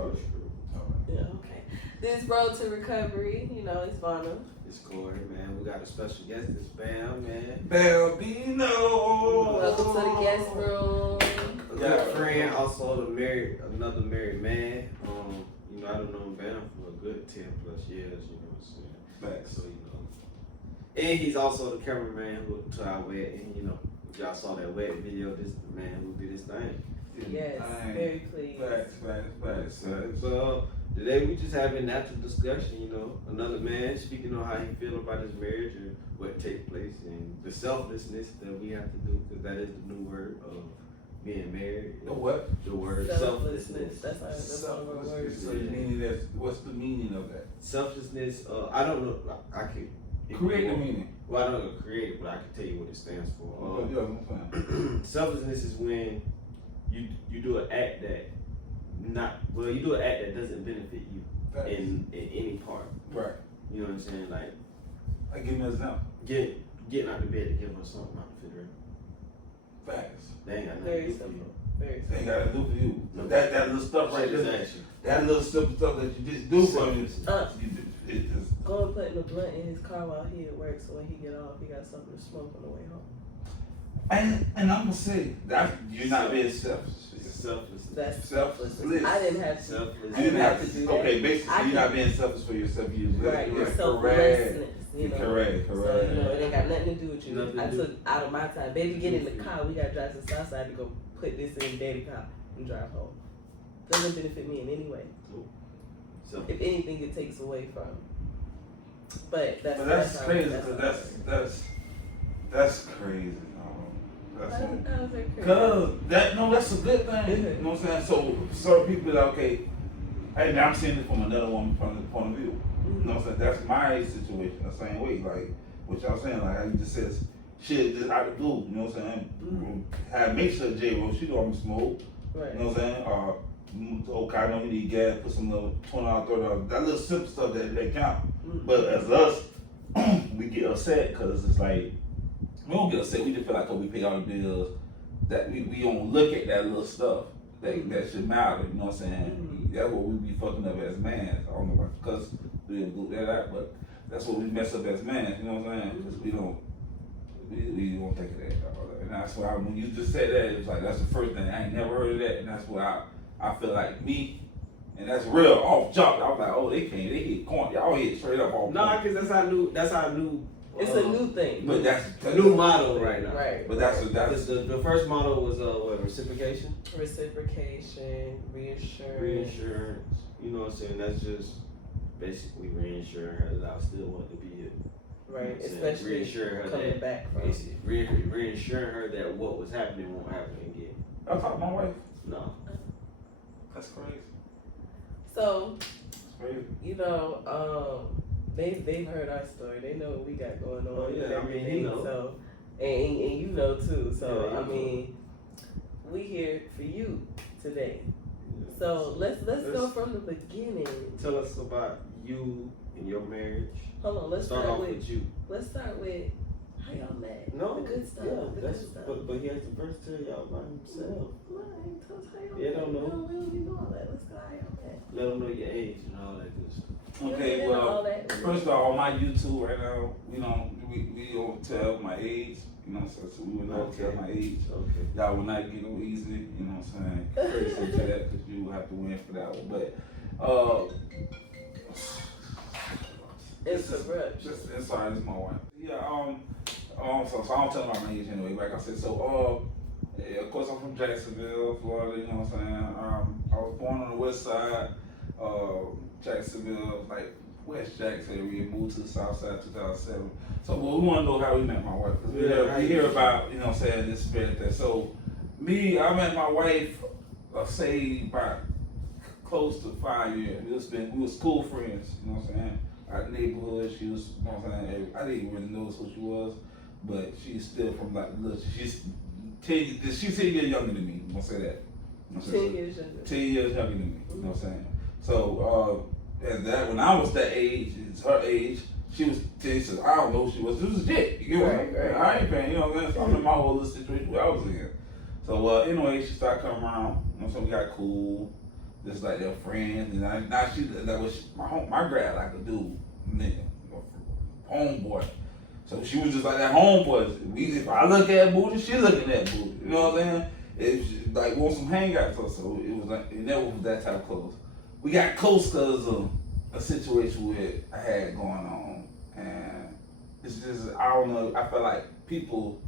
true. Yeah, okay. This road to recovery, you know, it's Beano. It's Corey, man. We got a special guest. It's Bam, man. Beano. Welcome to the guest room. We got a friend, also another married man. You know, I don't know Bam for a good 10+ years. You know what I'm saying? Facts. So you know, and he's also the cameraman to our wedding. You know, if y'all saw that wedding video, this man who did his thing. Yes, very pleased. Facts. So today we just having natural discussion, you know. Another man speaking on how he feel about his marriage and what take place and the selflessness that we have to do, because that is the new word of being married. The what? The word selflessness. That's one of our words. So you meaning that? What's the meaning of that? Selflessness. I don't know. I can Create the meaning. Well, I don't know create it, but I can tell you what it stands for. Yeah, I'm fine. Selflessness is when you do an act that you do an act that doesn't benefit you in any part. Right. You know what I'm saying? Like give me an example. Getting out of bed to give her something out the refrigerator. Facts. They ain't got nothing Very to do for simple. you. Very They simple. ain't got to do for you. But that little stuff right Shit is there, action. that little simple stuff that you just do for you, it just. Go and put in a blunt in his car while he at work, so when he get off, he got something to smoke on the way home. And I'm gonna say that you're not being selfish. Selfless. That's Selfless. I didn't have to. Selfless. I didn't have to do that. Okay, basically, I you're not can- being selfish for yourself. You're Right, correct. your selflessness. You know. Correct. So, you know, it ain't got nothing to do with you. Nothing I to took out of my time. Baby, get in the car. We got to drive to the south side to go put this in daddy car and drive home. Doesn't benefit me in any way. So If anything, it takes away from. But that's how- crazy. that's That's crazy. That's How is that crazy? Cause that's a good thing. You know what I'm saying? So certain people are okay. Hey, now I'm seeing it from another woman's point of view. You know what I'm saying? That's my situation. The same way, like what y'all saying, like how you just says shit just out of the blue. You know what I'm saying? Make sure J-Ro, she don't smoke. Right. You know what I'm saying? Okay, I know you need gas. Put some little $20, $30. That little simple stuff that count. But as us, we get upset because it's like. We don't get upset. We just feel like we pay all the bills. That we don't look at that little stuff that should matter. You know what I'm saying? That's what we be fucking up as men. I don't know about because we didn't do that out, but that's what we mess up as men. You know what I'm saying? Because we don't think of that. All that. And that's why when you just said that, it was like that's the first thing. I ain't never heard of that, and that's why I feel like me. And that's real off jump. I was like, oh, they hit corn. Y'all hit straight up off. no, because that's how I knew. It's a new thing. But that's a new model right now. Right. But that's the first model was what, reciprocation. Reciprocation, reassurance. Reinsurance. You know what I'm saying? That's just basically reinsuring her that I still want to be here. Right. You know what I'm saying? Especially Reassuring her coming that back from. reinsuring her that what was happening won't happen again. I talked to my wife. No. That's crazy. So, That's crazy. you know, they've heard our story. They know what we got going on. Oh, yeah, and I mean, everything. you know. So, and you know too. So Yeah, I mean, we here for you today. So let's go from the beginning. Tell us about you and your marriage. Hold on. Let's Start start off with. with you. Let's start with how y'all met. No, the good stuff. Yeah, the that's good stuff. but he has to first tell y'all about himself. Tell us how y'all They met. don't know. We don't even know all that. Let's go how y'all met. Let them know your age and all that good stuff. Okay, Yeah, well, all that. first of all, on my YouTube right now, we don't tell my age. You know what I'm saying? So we will not tell my age. Okay. Y'all will not get no easily. You know what I'm saying? Crazy to that because you will have to win for that one. But it's sorry, this is my wife. Yeah. So I don't tell my age anyway. Like I said, so yeah, of course I'm from Jacksonville, Florida. You know what I'm saying? I was born on the west side. Jacksonville, like West Jackson, we moved to the south side 2007. So we want to know how we met my wife, because we hear about, you know what I'm saying, this spread there. So I met my wife, say about close to 5 years. We were school friends, you know what I'm saying? Our neighborhood, she was, you know what I'm saying, I didn't really know who she was, but she's still from like, she's 10 years younger than me, I'm going to say that. 10 years younger. 10 years younger than me, you know what I'm saying? So, and that when I was that age, it's her age, she was 10, so I don't know who she was. This was legit. You get what I'm saying? I ain't paying, you know what I'm saying? So I'm in my whole little situation where I was in. So, anyway, she started coming around. You know, so we got cool. This just like their friends. And now that was my grad like a dude, nigga, homeboy. So she was just like that homeboy. If I look at booty, she looking at booty. You know what I'm saying? It's like we want some hangouts. So it was like it never was that type of close. We got close because of a situation where I had going on, and it's just I don't know. I feel like people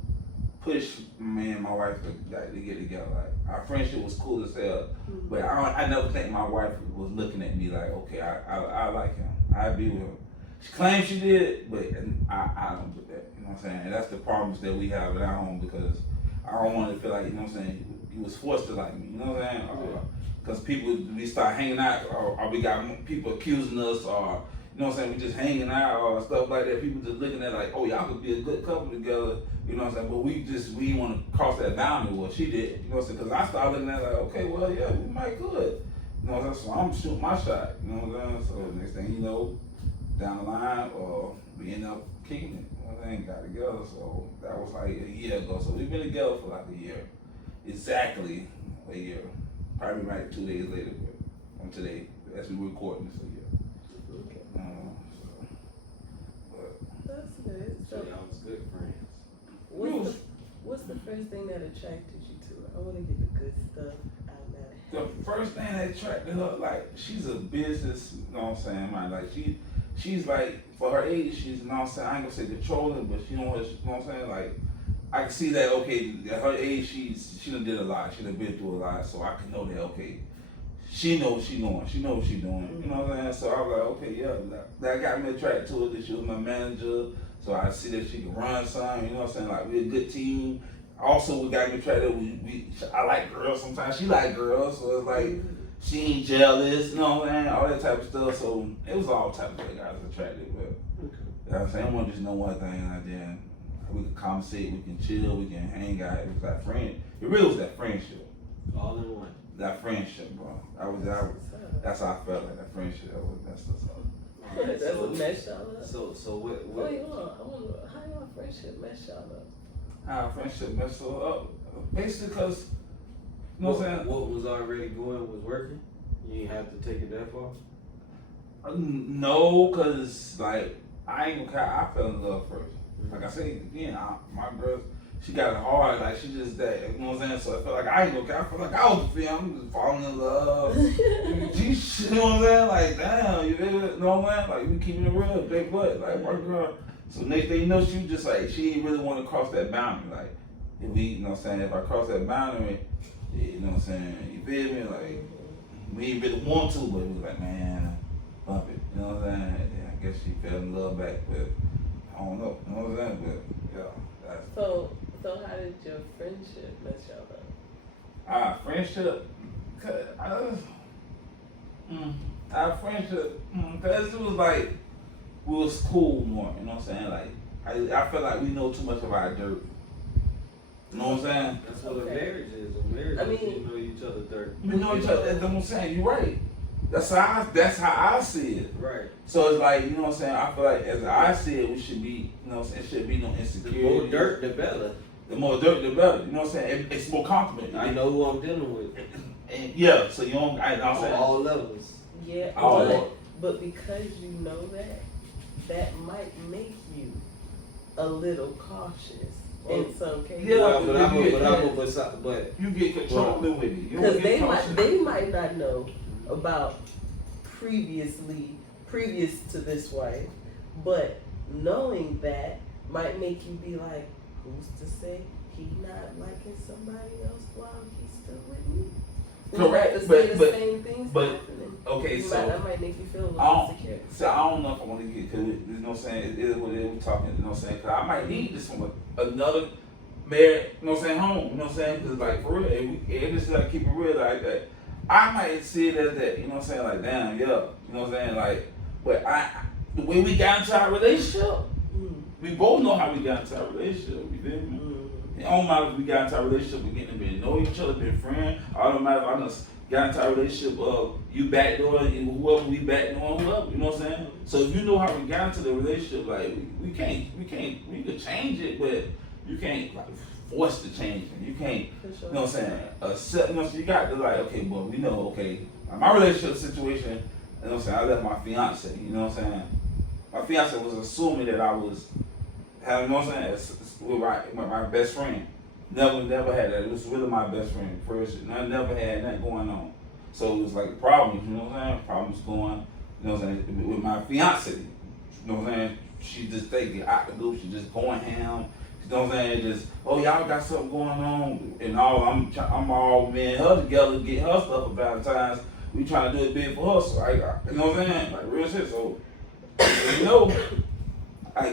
push me and my wife to get together. Like our friendship was cool as hell, but I never think my wife was looking at me like, okay, I like him. I'd be with him. She claims she did, but I don't do that. You know what I'm saying? And that's the problems that we have at our home because I don't want to feel like, you know what I'm saying, he was forced to like me. You know what I'm saying? Because people, we start hanging out, or we got people accusing us, or, you know what I'm saying, we just hanging out, or stuff like that. People just looking at like, oh, y'all could be a good couple together. You know what I'm saying? But we didn't want to cross that boundary. Well, she did. You know what I'm saying? Because I started looking at it like, okay, well, yeah, we might could. You know what I'm saying? So I'm shooting my shot. You know what I'm saying? So next thing you know, down the line, we end up kicking it. You know what I'm saying? Got together. So that was like a year ago. So we've been together for like a year. Exactly a year. Probably like 2 days later, but on today, as we were recording this a year. Okay. That's good. So y'all was good friends. What's the first thing that attracted you to her? I want to get the good stuff out of that. The first thing that attracted her, like, she's a business, you know what I'm saying, man. Like, she's like, for her age, she's, you know what I'm saying, I ain't gonna say controlling, but she know what I'm saying, like, I can see that, okay, at her age, she done did a lot. She done been through a lot, so I can know that, okay, she knows what she doing. She knows what she doing. You know what I'm saying? So I was like, okay, yeah, that got me attracted to her, that she was my manager, so I see that she can run some, you know what I'm saying? Like, we're a good team. Also, what got me attracted, I like girls sometimes. She like girls, so it's like, she ain't jealous, you know what I'm saying? All that type of stuff, so it was all type of things I was attracted with. You know what I'm saying? I want to just know one thing, like, then we can conversate, we can chill, we can hang out. It was that friend. It really was that friendship. All in one. That friendship, bro. That's how I felt like that friendship. That was messed us up. That's what messed y'all up. So what? Wait, hold on. I wonder how y'all friendship messed y'all up. How our friendship messed us up? Basically, because you know what I'm saying. What was already going was working. You didn't have to take it that far. No, cause like I ain't gonna care. I fell in love first. Like I said again, my girl, she got it hard. Like she just that. You know what I'm saying? So I felt like I ain't gonna care. I felt like I was the film. I'm just falling in love. You know what I'm saying? Like damn, you know what I'm saying? Like we keeping it real, big butt. Like my girl. So next thing you know, she was just like she didn't really want to cross that boundary. Like if we, you know what I'm saying? If I cross that boundary, you know what I'm saying? You feel me? Like we didn't really want to, but we was like, man, bump it. You know what I'm saying? And I guess she fell in love back, but I don't know. You know what I'm saying? But yeah, that's So how did your friendship mess y'all up? our friendship. Our friendship, cause it was like we was cool more. You know what I'm saying? Like I feel like we know too much of our dirt. You know what I'm saying? That's what a marriage is. A marriage is you know each other dirt. We know each other. That's what I'm saying. You're right. That's how I see it. Right. So it's like, you know what I'm saying, I feel like as I see it, we should be, you know what I'm saying, it should be no insecurity. The more dirt, the better. The more dirt, the better. You know what I'm saying? It's more compliment. I know who I'm dealing with. And yeah, so you don't, I'm On saying. all levels. Yeah, Oh. but because you know that might make you a little cautious in some cases. Yeah, but you get controlling with it. Because they might not know about previous to this wife, but knowing that might make you be like, who's to say he not liking somebody else while he's still with me? Correct, the same things but happening. okay, so that might make you feel a I little don't, insecure. so I don't know if I want to get, cause you know what I'm saying, it is what it is, we're talking, you know what I'm saying, cause I might need this from another married, you know what I'm saying, home, you know what I'm saying, cause like for real, and just like keep it real like that. I might see it as that, you know what I'm saying, like damn, yeah, you know what I'm saying, like, but the way we got into our relationship, we both know how we got into our relationship, you feel me? It don't matter if we got into our relationship, we getting to know each other, been friends. It don't matter if I just got into our relationship, you backdooring whoever we backdooring whoever, you know what I'm saying? So if you know how we got into the relationship, like we could change it, but you can't like force the change. You can't, you know what I'm saying? Accept, you know, so you got to like, okay, boy, we know, okay, Like my relationship situation, you know what I'm saying, I left my fiance, you know what I'm saying? My fiance was assuming that I was having, you know what I'm saying, with my best friend. Never had that. It was really my best friend first. I never had that going on. So it was like problems, you know what I'm saying? Problems going, you know what I'm saying, with my fiance. You know what I'm saying? She just taking out the blue, she just going ham. You know what I'm saying? Just, oh, y'all got something going on. And all I'm all me and her together, get her stuff for Valentine's. We trying to do it big for her. So you know what I'm saying? Like real shit. So you know, I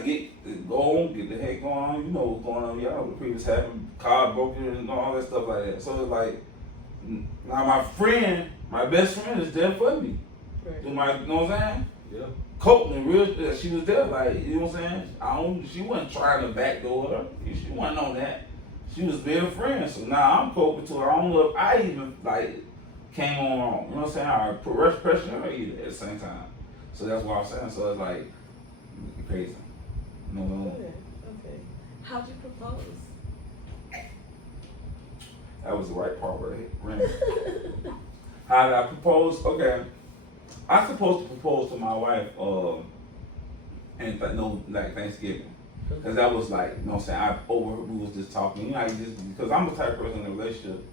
go on, get the heck going on, you know what's going on, y'all. The previous having car broken and all that stuff like that. So it's like, now my friend, my best friend is there for me. Right. You know what I'm saying? Yeah. Coping real, she was there, like, you know what I'm saying? She wasn't trying to backdoor her. She wasn't on that. She was being a friend. So now I'm coping to her. I don't know if I even, like, came on wrong. You know what I'm saying? I put pressure on her either at the same time. So that's what I'm saying. So it's like, crazy. No. Okay. How'd you propose? That was the right part right? How did I propose? Okay. I was supposed to propose to my wife and like Thanksgiving. Cause that was like, you know what I'm saying, we was just talking, you know, because I'm the type of person in a relationship,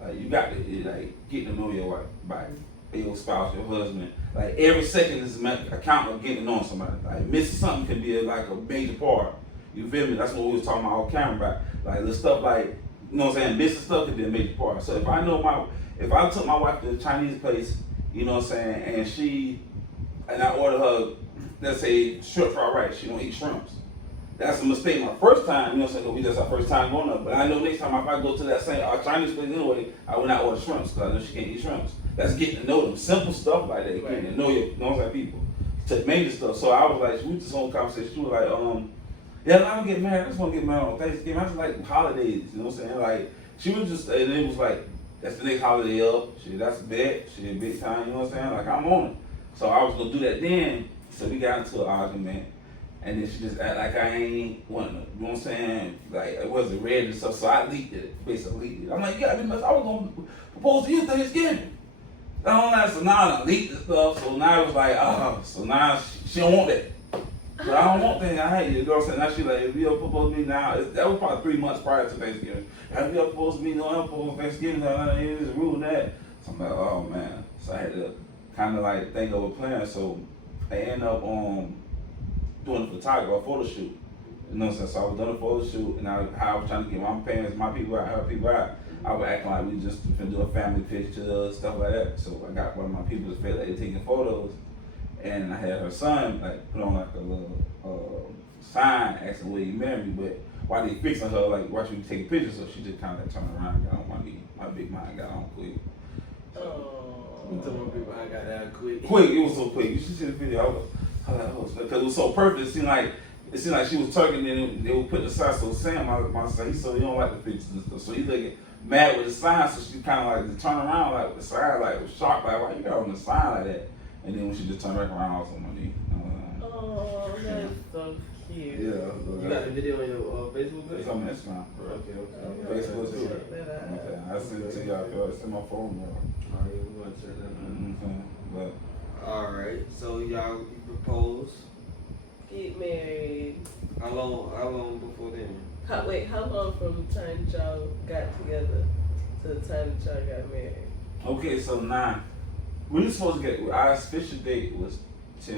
like you got to like get to know your wife, your spouse, your husband. Like every second is a count of getting to know somebody. Like missing something can be like a major part. You feel me? That's what we was talking about on camera about. Like the stuff like, you know what I'm saying, missing stuff can be a major part. So if I took my wife to a Chinese place, you know what I'm saying, and I order her, let's say shrimp fried rice, she don't eat shrimps. That's a mistake my first time, you know what I'm saying, that's our first time going up. But I know next time if I go to that same Chinese place anyway, I will not order shrimps because I know she can't eat shrimps. That's getting to know them. Simple stuff like that. Getting to know you know what I'm saying, people. To major stuff. So I was like, we just on conversation, she was like, yeah, I don't get married. I just want to get married on Thanksgiving. I just like holidays, you know what I'm saying? Like, she was just, and it was like, that's the next holiday up. That's a bet. She a big time, you know what I'm saying? Like, I'm on it. So I was going to do that then. So we got into an argument. And then she just act like I ain't wanting to, you know what I'm saying? Like, it wasn't ready and stuff. So I leaked it, basically leaked it. I'm like, yeah, I was going to propose to you Thanksgiving. So now I leaked the stuff. So now it was like, so now she don't want that. But I don't want that. I hate it. You know what I'm saying? Now she like, if you ever propose to me now, that was probably 3 months prior to Thanksgiving. If you ever propose to me, don't ever propose to Thanksgiving, there's a rule in that. So I'm like, oh man. So I had to kind of like think of a plan. So I ended up doing a photo shoot. You know what I'm saying? So I was doing a photo shoot and I was trying to get my parents, my people out, her people out. I was acting like we just finna do a family picture, stuff like that. So I got one of my people to feel like they taking photos. And I had her son like put on like a little sign asking will you marry me, but while they fixing her, like watching me taking pictures, so she just kind of turned around and got on my knee. My big mind got on quick. You told my people I got down quick. Quick, it was so quick. You should see the video. Because it was so perfect. It seemed like she was talking and they would put the sign. So Sam, my son, he don't like the pictures and stuff. So he looking mad with the sign. So she kind of like turn around like with the sign, like was shocked, like why you got on the sign like that? And then when she just turned back around, I was on my knee. Oh, that's so cute. Yeah. You got the video on your Facebook page? It's on my Instagram. Okay. Facebook too. Okay. I send it to y'all. It's in my phone, bro. Alright, we want to check that out. But Alright, so you propose. Get married. How long before then? How long from the time y'all got together to the time that y'all got married? okay, so now we were supposed to get our official date was 10/17.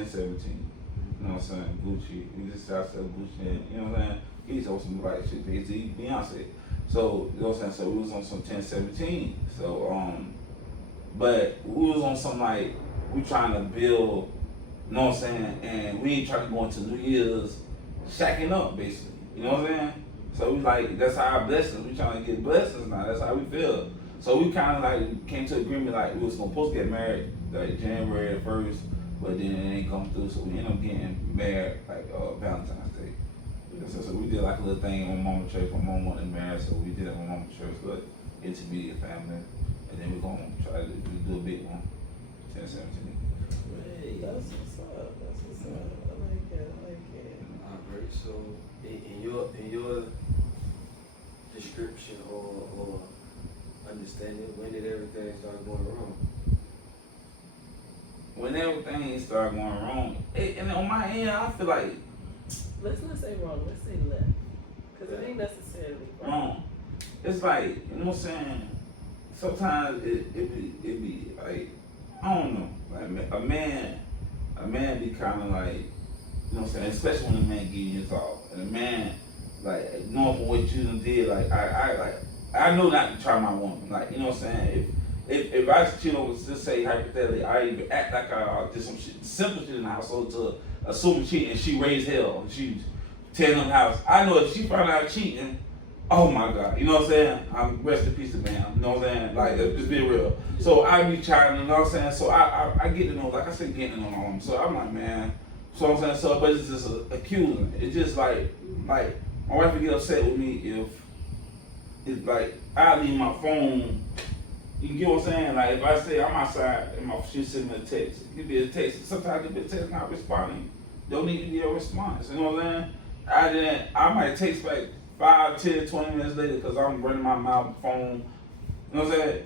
You know what I'm saying? Gucci. We just started selling Gucci and you know what I'm saying? He's on some like shit, Jay-Z, Beyonce. So you know what I'm saying? So we was on some 10/17. So but we was on some like we trying to build, you know what I'm saying? And we ain't trying to go into New Year's shacking up basically. You know what I'm saying? So we like that's our blessings. We trying to get blessings now. That's how we feel. So we kind of like came to agreement like we was supposed to get married like January 1st, but then it ain't come through. So we ended up getting married like Valentine's Day. So we did like a little thing on Mama Church. My mom wanted married, so we did it on Mama Church, but intermediate family, and then we're gonna try to do a big one, 10/17. That's what's up. I like it. Alright, so in your description or understanding, when did everything start going wrong? when everything started going wrong, and on my end, I feel like let's not say wrong, let's say left. Because it ain't necessarily wrong. It's like, you know what I'm saying? Sometimes it be like, I don't know, like a man be kind of like, you know what I'm saying? Especially when a man get you involved, and a man like knowing for what you done did, like I know not to try my woman, like, you know what I'm saying? If I cheat on, just say hypothetically, I even act like I did some shit, simple shit in the household to assume cheating, and she raised hell, and she tearing up the house. I know if she found out cheating, oh my God, you know what I'm saying? I'm rest in peace, man. You know what I'm saying? Like, just be real. So I be trying, you know what I'm saying? So I get to know, like I said, getting to know them. So I'm like, man. So I'm saying, so, but it's just accusing. It's just like my wife would get upset with me if it's like I leave my phone. You get what I'm saying? Like if I say I'm outside and she's sending me a text, it could be a text. Sometimes it could be a text not responding. Don't need to be a response. You know what I'm saying? I might text back 5, 10, 20 minutes later because I'm running my mouth phone. You know what I'm saying?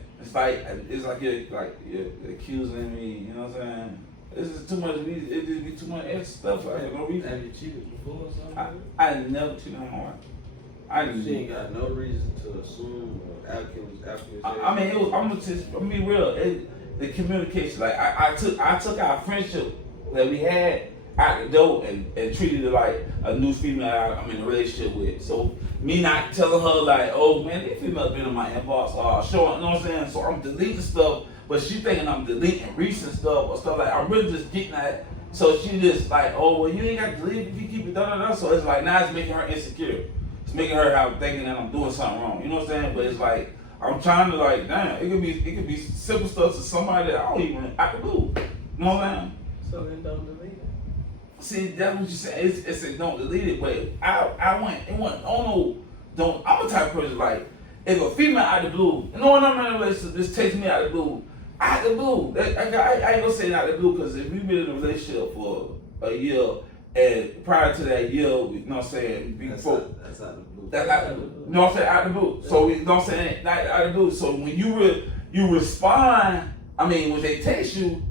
It's like you're accusing me. You know what I'm saying? This is too much. It just be too much extra stuff. Like no reason. Have you cheated before or something? I never cheated on my wife. She ain't got no reason to assume or accuse. I mean, it was. I'm gonna be real. The communication. Like I took our friendship that we had out the door and treated it like a new female I'm in a relationship with. So me not telling her like, oh man, this female been in my inbox, showing, you know what I'm saying? So I'm deleting stuff, but she thinking I'm deleting recent stuff or stuff like I'm really just getting at. So she just like, oh well, you ain't got to delete if you keep it da. So it's like now it's making her insecure. It's making her have thinking that I'm doing something wrong. You know what I'm saying? But it's like I'm trying to like, damn, it could be simple stuff to somebody that I don't even out the blue. You know what I'm saying? So then don't delete it. See, that's what you said. It said don't delete it, but it went oh no, I'm the type of person like if a female out the blue, you know when I'm in a relationship, just takes me out the blue. Out the blue. I ain't gonna say out the blue because if we've been in a relationship for a year and prior to that year, you know what I'm saying, before that's out the blue. That's out the blue. You know what I'm saying? Out the blue. So you know what I'm saying? Not out the blue. So when you respond, I mean when they text you,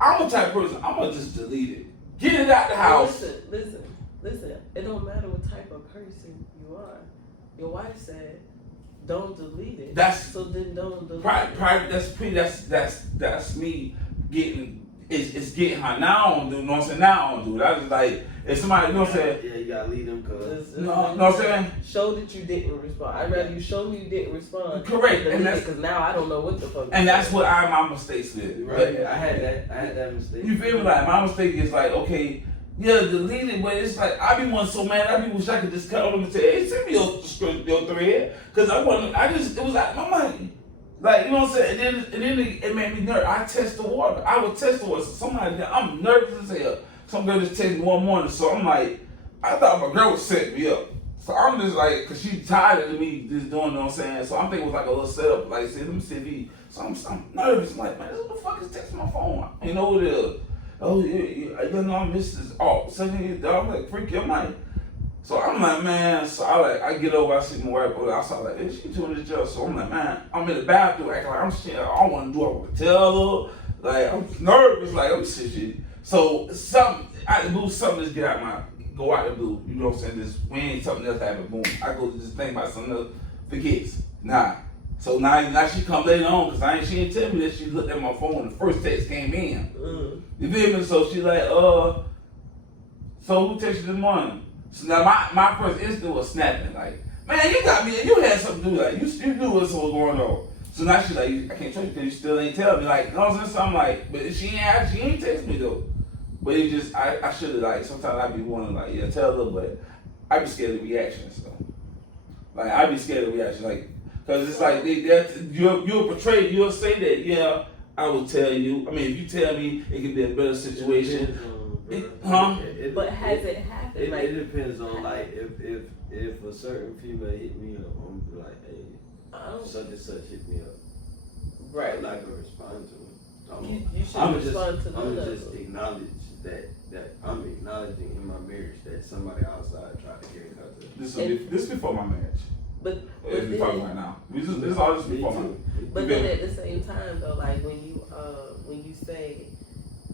I'm the type of person, I'm gonna just delete it. Get it out the house. Listen. It don't matter what type of person you are. Your wife said, "Don't delete it." So then don't delete it. That's me getting. It's getting her. Now I don't do. You know what I'm saying? Now I don't do it. I just like if somebody. You know what I'm saying? Yeah, you gotta leave them cause. You know what I'm saying? Show that you didn't respond. I'd rather you show me you didn't respond. Correct. And that's because now I don't know what the fuck. And that's what my mistakes with. Right. I had that mistake. You feel me? Like my mistake is like, okay, yeah, delete it, but it's like I be one so mad. I be wish I could just cut on them and say, hey, send me your thread, cause it was like my mind. Like, you know what I'm saying? And then it made me nervous. I test the water. I would test the water. So somebody, I'm nervous as hell. Some girl just texted me one morning, so I'm like, I thought my girl would set me up. So I'm just like, cause she tired of me just doing, you know what I'm saying? So I'm thinking it was like a little setup, like, say, let me see if he, so I'm nervous. I'm like, man, who the fuck is texting my phone? You know what it is? Oh, yeah, you know, I miss this. Oh, suddenly, I'm like, freak your mind. So I'm like, man, so I get over, I see my wife over outside, like, hey, she doing this job. So I'm like, man, I'm in the bathroom, acting like I'm shit. I want to do, I want to tell her. Like, I'm nervous, like, I'm shit. So something, out the blue, something just go out the blue. You know what I'm saying? Just when something else happen, boom. I go to just think about something else, forgets. Nah. So now she come later on, because she didn't tell me that she looked at my phone when the first text came in. You feel me? So she like, so who texted you this morning? So now my first instinct was snapping, like, man, you got me, you had something to do, like, you knew what's going on. So now she like, I can't trust you because you still ain't tell me, like, you know what I'm saying? So I'm like, but she ain't text me though. But it just, I should have, like, sometimes I be wanting, like, yeah, tell her, but I be scared of the reaction, so. Like, I be scared of the reaction, like, because it's like, you'll portray, you'll say that, yeah, I will tell you. I mean, if you tell me, it could be a better situation. But has it happened? It depends on, like, if a certain female hit me up, I'm gonna be like, hey, such and such hit me up. Right. I'm not gonna respond to it. You should respond to them. I'm gonna just acknowledge that I'm acknowledging in my marriage that somebody outside tried to get in contact. This before my marriage. But we're talking right now. This is all this before my marriage. But then at the same time though, like when you say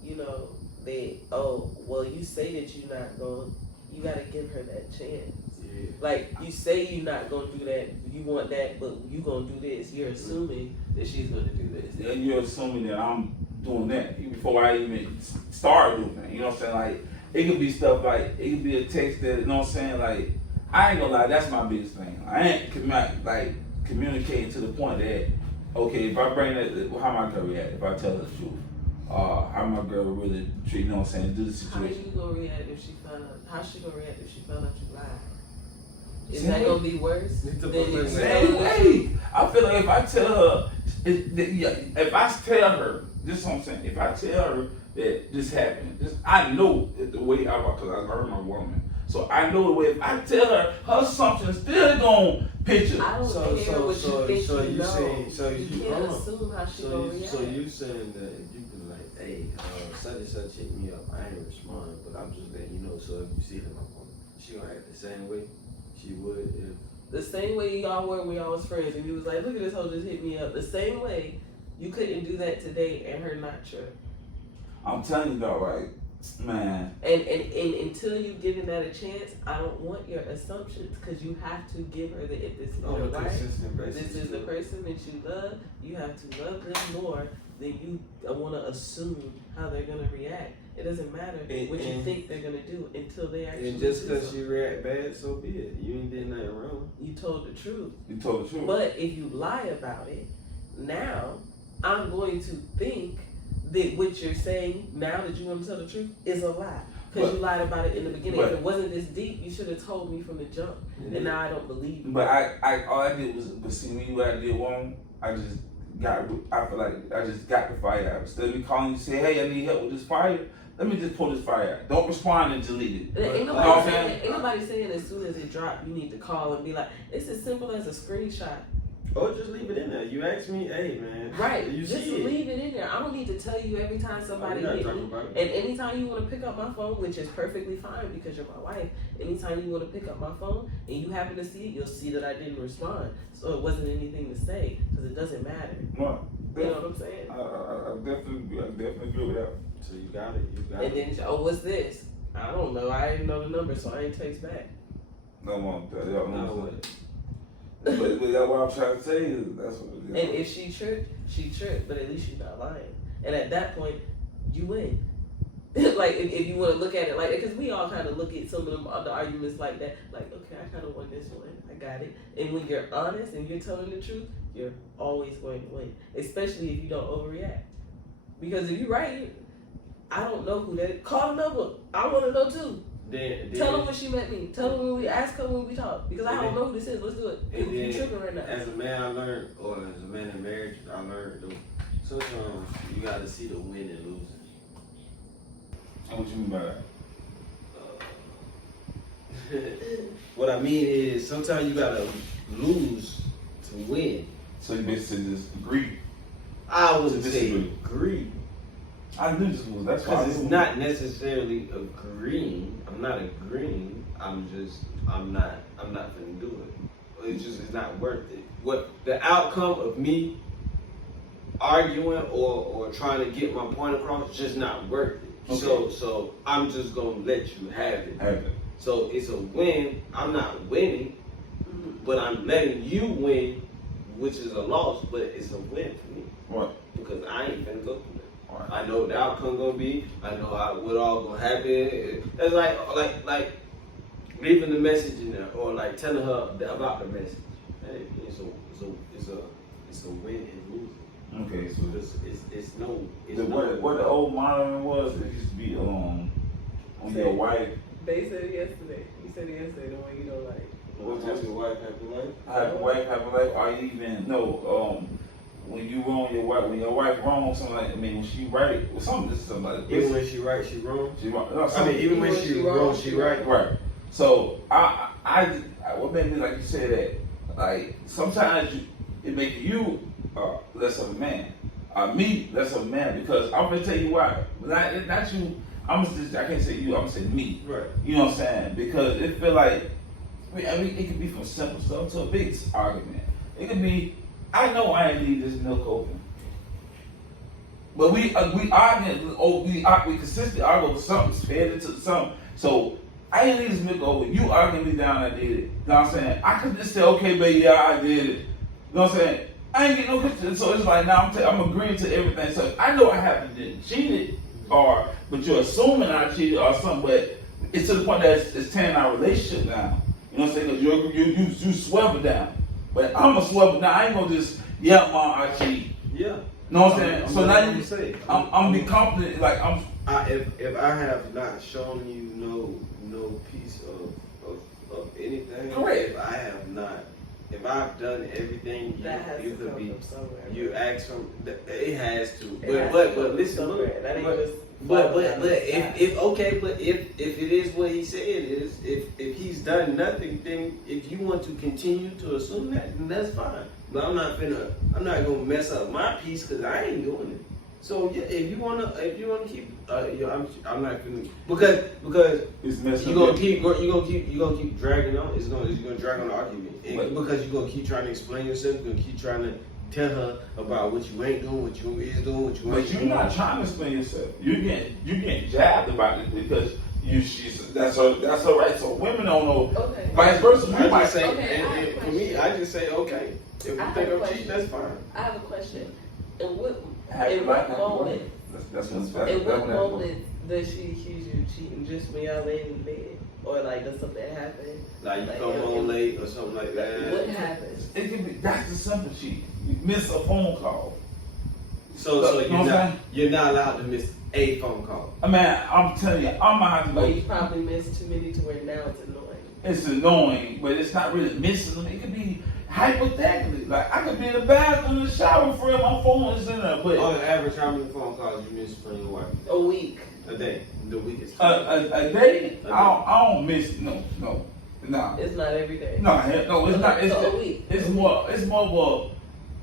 you know, well, you say that you're not going, you gotta give her that chance. Yeah. Like, you say you're not gonna do that, you want that, but you gonna do this. You're assuming that she's gonna do this. And you're assuming that I'm doing that before I even start doing that. You know what I'm saying? Like, it could be stuff like, it could be a text that, you know what I'm saying? Like, I ain't gonna lie, that's my biggest thing. I ain't communicating to the point that, okay, if I bring that, how my girl react if I tell her the truth? How my girl really treat, you know what I'm saying, do the How situation. you gonna react if she found out? How's she gonna react if she found out you lied? Is Same that way. gonna be worse? It's the than fucking you same telling the Hey, truth? I feel like if I tell her, if I tell her, this is what I'm saying, if I tell her that this happened, I know that the way because I learned my woman. So I know the way, if I tell her, her assumption still gonna picture. I don't So- care so- what so- you think so you you know. saying- so you you- can't hold on. assume how she gonna So react. you saying that if you can like, hey, such and such hit me up, I ain't respond, but I'm just letting you know. So if you see her on phone, she gonna act the same way she would if. The same way y'all were when y'all was friends and you was like, look at this hoe just hit me up. The same way you couldn't do that today and her not sure. I'm telling you though, right, man. And until you giving that a chance, I don't want your assumptions because you have to give her that if this is On your a wife, consistent basis. this is the person that you love, you have to love them more than you want to assume how they're going to react. It doesn't matter what you think they're going to do until they actually And just do because something. she react bad, so be it. You ain't did nothing wrong. You told the truth. You told the truth. But if you lie about it, now I'm going to think that what you're saying now that you want to tell the truth is a lie. Because you lied about it in the beginning. If it wasn't this deep, you should have told me from the jump. And now I don't believe you. But I all I did was, but see me, what I did wrong, I feel like I just got the fire out. Instead of me calling you, say, hey, I need help with this fire, let me just pull this fire out. Don't respond and delete it. Ain't You know what I'm nobody saying as soon as it dropped, you need to call and be like, it's as simple as a screenshot. Or just leave it in there. You ask me, hey man. Right. You Just see it. leave it in there. I don't need to tell you every time somebody Oh, we hit gotta me. talk about it. And anytime you want to pick up my phone, which is perfectly fine because you're my wife, anytime you want to pick up my phone and you happen to see it, you'll see that I didn't respond. So it wasn't anything to say because it doesn't matter. Right. You know what I'm saying? I definitely agree with that. So you got it. You got And it. then, oh, what's this? I don't know. I didn't know the number, so I ain't text back. No more. Now what? But that's what I'm trying to say is that's what it is. And if she tripped, but at least she's not lying. And at that point, you win. Like, if you want to look at it like, because we all kind of look at some of them other arguments like that. Like, okay, I kind of won this one. I got it. And when you're honest and you're telling the truth, you're always going to win. Especially if you don't overreact. Because if you're right, I don't know who that is. Call the number. I want to know too. Then Tell her when she met me. Tell her when we ask her when we talk. Because I don't then- know who this is. Let's do it. and You then tripping right now. as a man, I learned, or as a man in marriage, I learned that sometimes you gotta see the win and losing. And what you mean by that? What I mean is sometimes you gotta lose to win. So you basically just agree. I would To say disagree. agree. I knew this was, that's why I Because it's knew. not necessarily agreeing. I'm not agreeing. I'm not gonna do it. It's not worth it. What the outcome of me arguing or trying to get my point across is just not worth it. Okay. So I'm just gonna let you have it. Have it. So it's a win. I'm not winning, but I'm letting you win, which is a loss, but it's a win for me. Right. Because I ain't gonna go through it. Right. I know what the outcome gonna be. I know what all gonna happen. It's like leaving the message in there, or like telling her about the message. Hey, it's a win and losing. Okay, so It's what the old motto was, it used to be on your wife. They said it yesterday. You said it yesterday. The one you don't like. What's happy wife, happy life? Have a wife, have a life, or even when you wrong your wife, when your wife wrong something like, I mean, when she right or something, this is something like Even this. when she right, she wrong. She wrong. No, I mean, something. even when she wrong, she right. Right. So I what made me like you said that, like sometimes it make you less of a man, me less of a man, because I'm gonna tell you why. Not you. I can't say you. I'm gonna say me. Right. You know what I'm saying? Because it feel like, I mean, it could be from simple stuff to a big argument. It could be, I know I ain't leave this milk open. But we arguing, we consistently argue over something, fed into something. So I ain't need this nigga over. You arguing me down, I did it. You know what I'm saying? I could just say, okay, baby, yeah, I did it. You know what I'm saying? I ain't getting no question. So it's like now I'm agreeing to everything. So I know I haven't been cheated, but you're assuming I cheated or something. But it's to the point that it's tearing our relationship down. You know what I'm saying? Because you swivel down. But I'm a swivel down. I ain't gonna just mom, I cheat. Yeah. Know what I'm saying? So now you say I'm be confident. Like if I have not shown you no piece of anything, correct. if I've done everything you could be, you ask from, it has to. But listen, look, but if it is what he said is, if he's done nothing, then if you want to continue to assume that, then that's fine. But I'm not gonna mess up my piece because I ain't doing it. So yeah, if you wanna keep, I'm not gonna because it's messing you're gonna keep dragging on. It's gonna drag on the argument because you're gonna keep trying to explain yourself. You're gonna keep trying to tell her about what you ain't doing, what you is doing, what you ain't doing. But you're not trying to explain yourself. You're getting jabbed about it because that's her right. So women don't know. Okay. Vice versa. I just say, and for me, I just say okay. If you think I'm cheating, that's fine. I have a question. In what moment does she accuse you of cheating? Just when y'all laying in bed, or like does something happen? Like you come home late or something like that. What happens? It can be. That's the simple cheat. You miss a phone call. So you're not allowed to miss a phone call. I mean, I'm telling you, I'm gonna have to go. But you probably missed too many to where now it's annoying. It's annoying, but it's not really missing them. It could be hypothetically. Like I could be in the bathroom, in the shower, for my phone is in there. But on average, how many phone calls you miss from your wife? A week. A day. The week is a day. I don't miss. No. It's not every day. No, it's not. It's a week. It's more of a.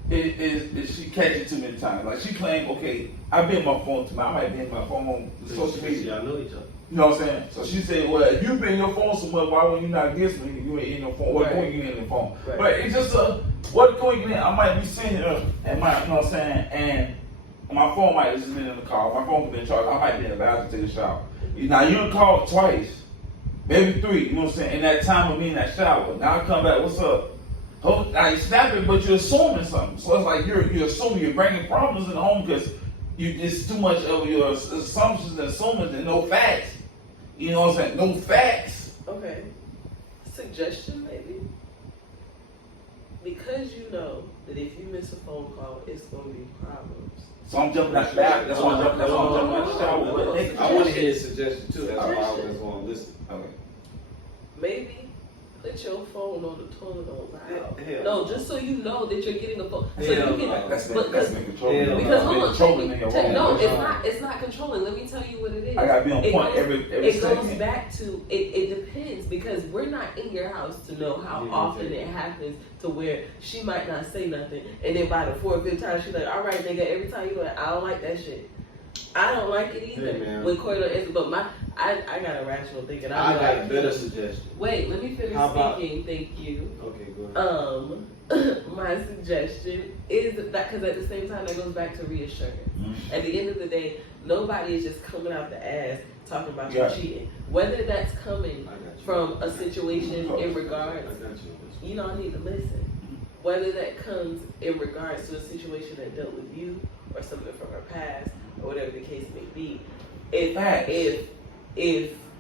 She catch it too many times. Like she claimed, okay, I've been on my phone too much. I might be in my phone on social media. Y'all know each other. You know what I'm saying? So she said, well, if you've been in your phone so much, why would you not guess me? You ain't in your phone. What point you in the phone? Right. But it's just what point you in? I might be sitting here and you know what I'm saying? And my phone might have just been in the car. My phone could be in charge. I might be in the bathroom to take a shower. Now you done called twice, maybe 3. You know what I'm saying? In that time of me in that shower. Now I come back. What's up? Now you snapping, but you're assuming something. So it's like you're assuming you're bringing problems in the home because it's too much of your assumptions and assumings and no facts. You know what I'm saying? No facts. Okay. Suggestion maybe? Because you know that if you miss a phone call, it's going to be problems. So I'm jumping out the back. That's why I'm jumping out the shower. I want to hear a suggestion too. That's why I always want to listen. Okay. Maybe put your phone on the toilet on loud. Hell no, just so you know that you're getting a phone. So hell you can. No. That's controlling. Because hold on, no, it's not controlling. Let me tell you what it is. I gotta be on point every It goes back to it depends because we're not in your house to know how often it happens to where she might not say nothing and then by the 4th or 5th time she's like, all right, nigga, every time you like, I don't like that shit. I don't like it either. Hey, when Corey don't answer, but I got a rational thinking. I got a better suggestion. Wait, let me finish speaking. Thank you. Okay, go ahead. My suggestion is that because at the same time that goes back to reassurance. Mm-hmm. At the end of the day, nobody is just coming out the ass talking about you cheating. Whether that's coming from a situation in regards, you don't need to listen. Whether that comes in regards to a situation that dealt with you or something from her past or whatever the case may be, if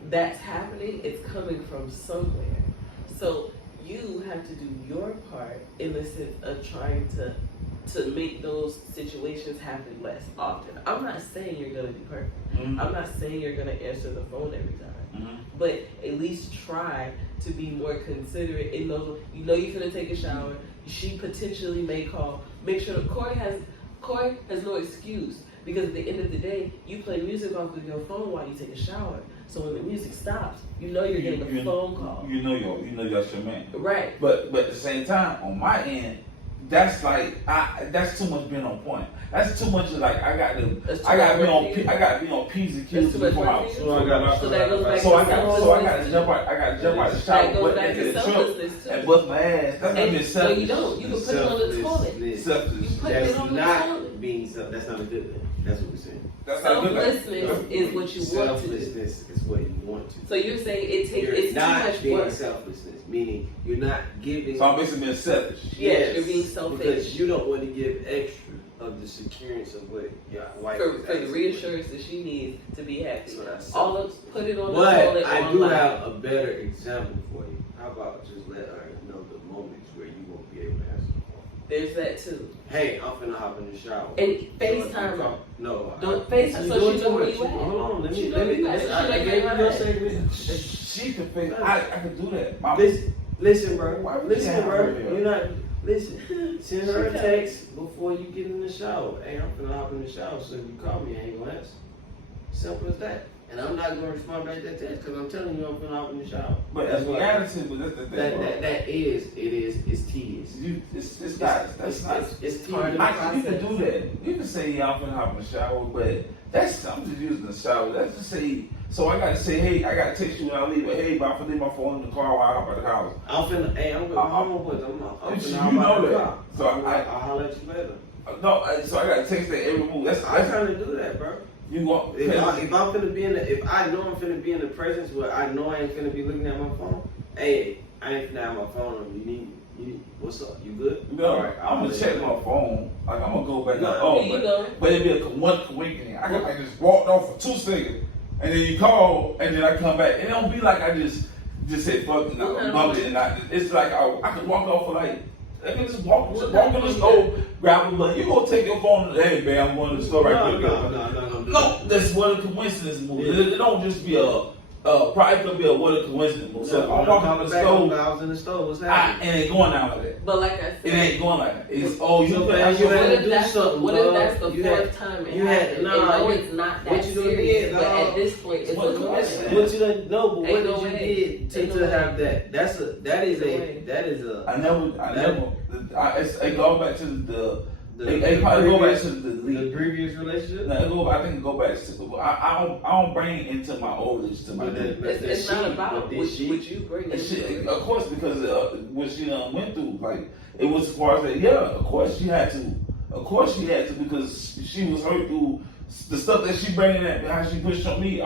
that's happening, it's coming from somewhere. So you have to do your part in the sense of trying to make those situations happen less often. I'm not saying you're gonna be perfect. Mm-hmm. I'm not saying you're gonna answer the phone every time. Mm-hmm. But at least try to be more considerate in those. You know you're gonna take a shower. She potentially may call. Make sure that Corey has no excuse because at the end of the day, you play music off of your phone while you take a shower. So when the music stops, you know you're getting a phone call. You know that's your man. Right. But at the same time, on my end, that's like that's too much being on point. That's too much. Like I got to be on P's and Q's before I. So I got to jump out the shower, but into the truck and bust my ass. That's not being selfish. No, you don't. You can put it on the toilet. Selfish. You put it on the toilet. being that's not a good thing. That's what we're saying. That's not good. Selflessness is what you want to do. Selflessness is what you want to do. So you're saying it's too not much being work. selflessness, meaning you're not giving. So I'm basically being selfish. Yes, you're being selfish. Because you don't want to give extra of the securance of what your wife For is the asking reassurance that she needs to be happy. So that's All of put it on the But toilet. I on do live. have a better example for you. How about just let her know the moments where you won't be able to answer the phone? There's that too. Hey, I'm finna hop in the shower. And So FaceTime her. No. Don't FaceTime so she know where you at. Hold on, let She me. know where you at. She I know gave you where your you at. segment. She can face. I can do that. My Listen, bro. Why would Listen, you bro. have her? You're not. Listen. Send her a text before you get in the shower. Hey, I'm finna hop in the shower, so if you call me, I ain't gonna answer. Simple as that. And I'm not gonna respond back to that text because I'm telling you I'm finna hop in the shower. But that's what reality. But that's the thing. it's tedious. It's not. That's not. It's hard tedious. to You can do that. You can say, yeah, I'm finna hop in the shower, but I'm just using the shower. Let's just say, so I gotta say, hey, I gotta text you when I leave, but hey, but I'm finna leave my phone in the car while I hop out the house. I'm finna, hey, I'm finna hop You know out the that. car. So I'll holler at you later. So I gotta text that every move. That's I kind of do that, bro. You want If I'm finna be if I know I'm finna be in the presence where I know I ain't finna be looking at my phone, hey, I ain't finna have my phone on. You need, what's up? You good? No, All right, I'm gonna check my phone. Like I'm gonna go back. No, but it'd be one awakening. I just walked off for 2 seconds, and then you call, and then I come back. It don't be like I just said fuck it, I bumped it, and it's like I could walk off for like. I can just walk in the store, grab a blunt. You gonna take your phone and hey man, I'm going to the store right quick. No, that's what a coincidence move. It don't just be probably could be what a coincidence move. So if I'm walking in the store, I was in the store. What's happening? it ain't going down like that. But like I said, It ain't going like that. It's So you you can had to do something. What if that's the fourth time it happened? It's not that what you done serious, did, but dog? at this point, it's What a coincidence. What you done? No, but what Ain't did no you way. did Ain't to no have way. that? That is a. I never. It go back to it probably go back to the previous relationship. No, I think it go back to I don't bring it into my old relationship to my dad. It's not about what you bring. Of course, because what she went through, like it was as far as that. Yeah, of course she had to. Of course she had to because she was hurt through the stuff that she bringing in, how she pushed on me.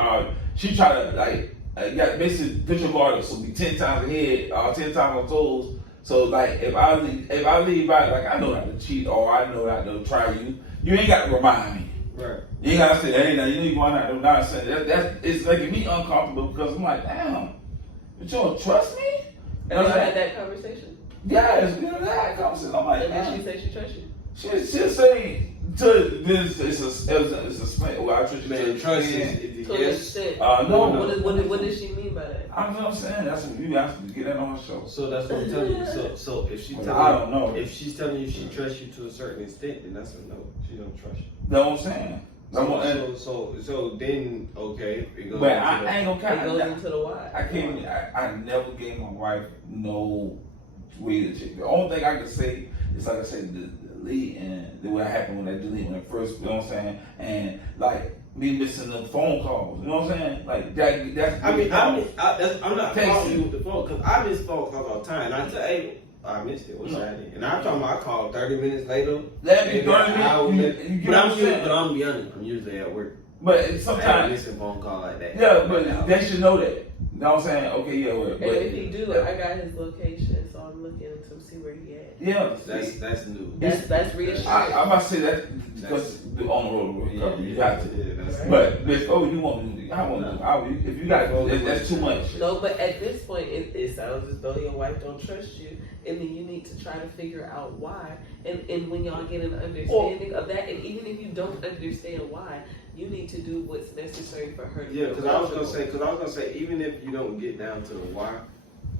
She tried to like got basically put your guard up, so be 10 times ahead, 10 times on toes. So like if I leave by like I know not to cheat or I know not to try you ain't got to remind me. Right. You ain't gotta say, hey, now you ain't going out there nonsense. It's making me uncomfortable because I'm like, damn, but you don't trust me? And I'm You like, had that conversation? yes, we had that conversation. I'm like, And then damn. she said she trusts you. She'll say to this, it's a smack. Well, I trust you. Man, trust yeah. is To an yes. extent. No. What does she mean by that? I'm just saying that's what you have to get that on her show. So that's what I'm telling you. So if she Well, I don't know. if she's telling you she trusts you to a certain extent, then that's a no. She don't trust you. That's what I'm saying. So then okay, it goes But into I ain't gonna It goes count. into the why. I never gave my wife no way to check. The only thing I can say is like I said, the delete and what happened when I delete when I first, you know what I'm saying? And like me missing the phone calls, you know what I'm saying? Like that's I'm not Texting. calling you with the phone because I miss phone calls all the time. And I tell hey, I missed it. What's happening? And I'm talking about I called 30 minutes later. Let me maybe 30 an hour minutes. later. You get But what I'm I'm saying? but I'm be honest. I'm usually at work. But I ain't sometimes, missing a phone call like that. yeah, but they should know that. You know what I'm saying? Okay, yeah, And if he do, I got his location, so I'm looking to see where he at. yeah, That's new. That's reassuring. I'm about to say that because on the road to recovery, you got to. Yeah, that's But before you want to, I want to. If you got, that's too much. No, but at this point, it sounds as though your wife don't trust you, and then you need to try to figure out why. And when y'all get an understanding of that, and even if you don't understand why, you need to do what's necessary for her to Yeah, feel because I was comfortable. gonna say, even if you don't get down to the why,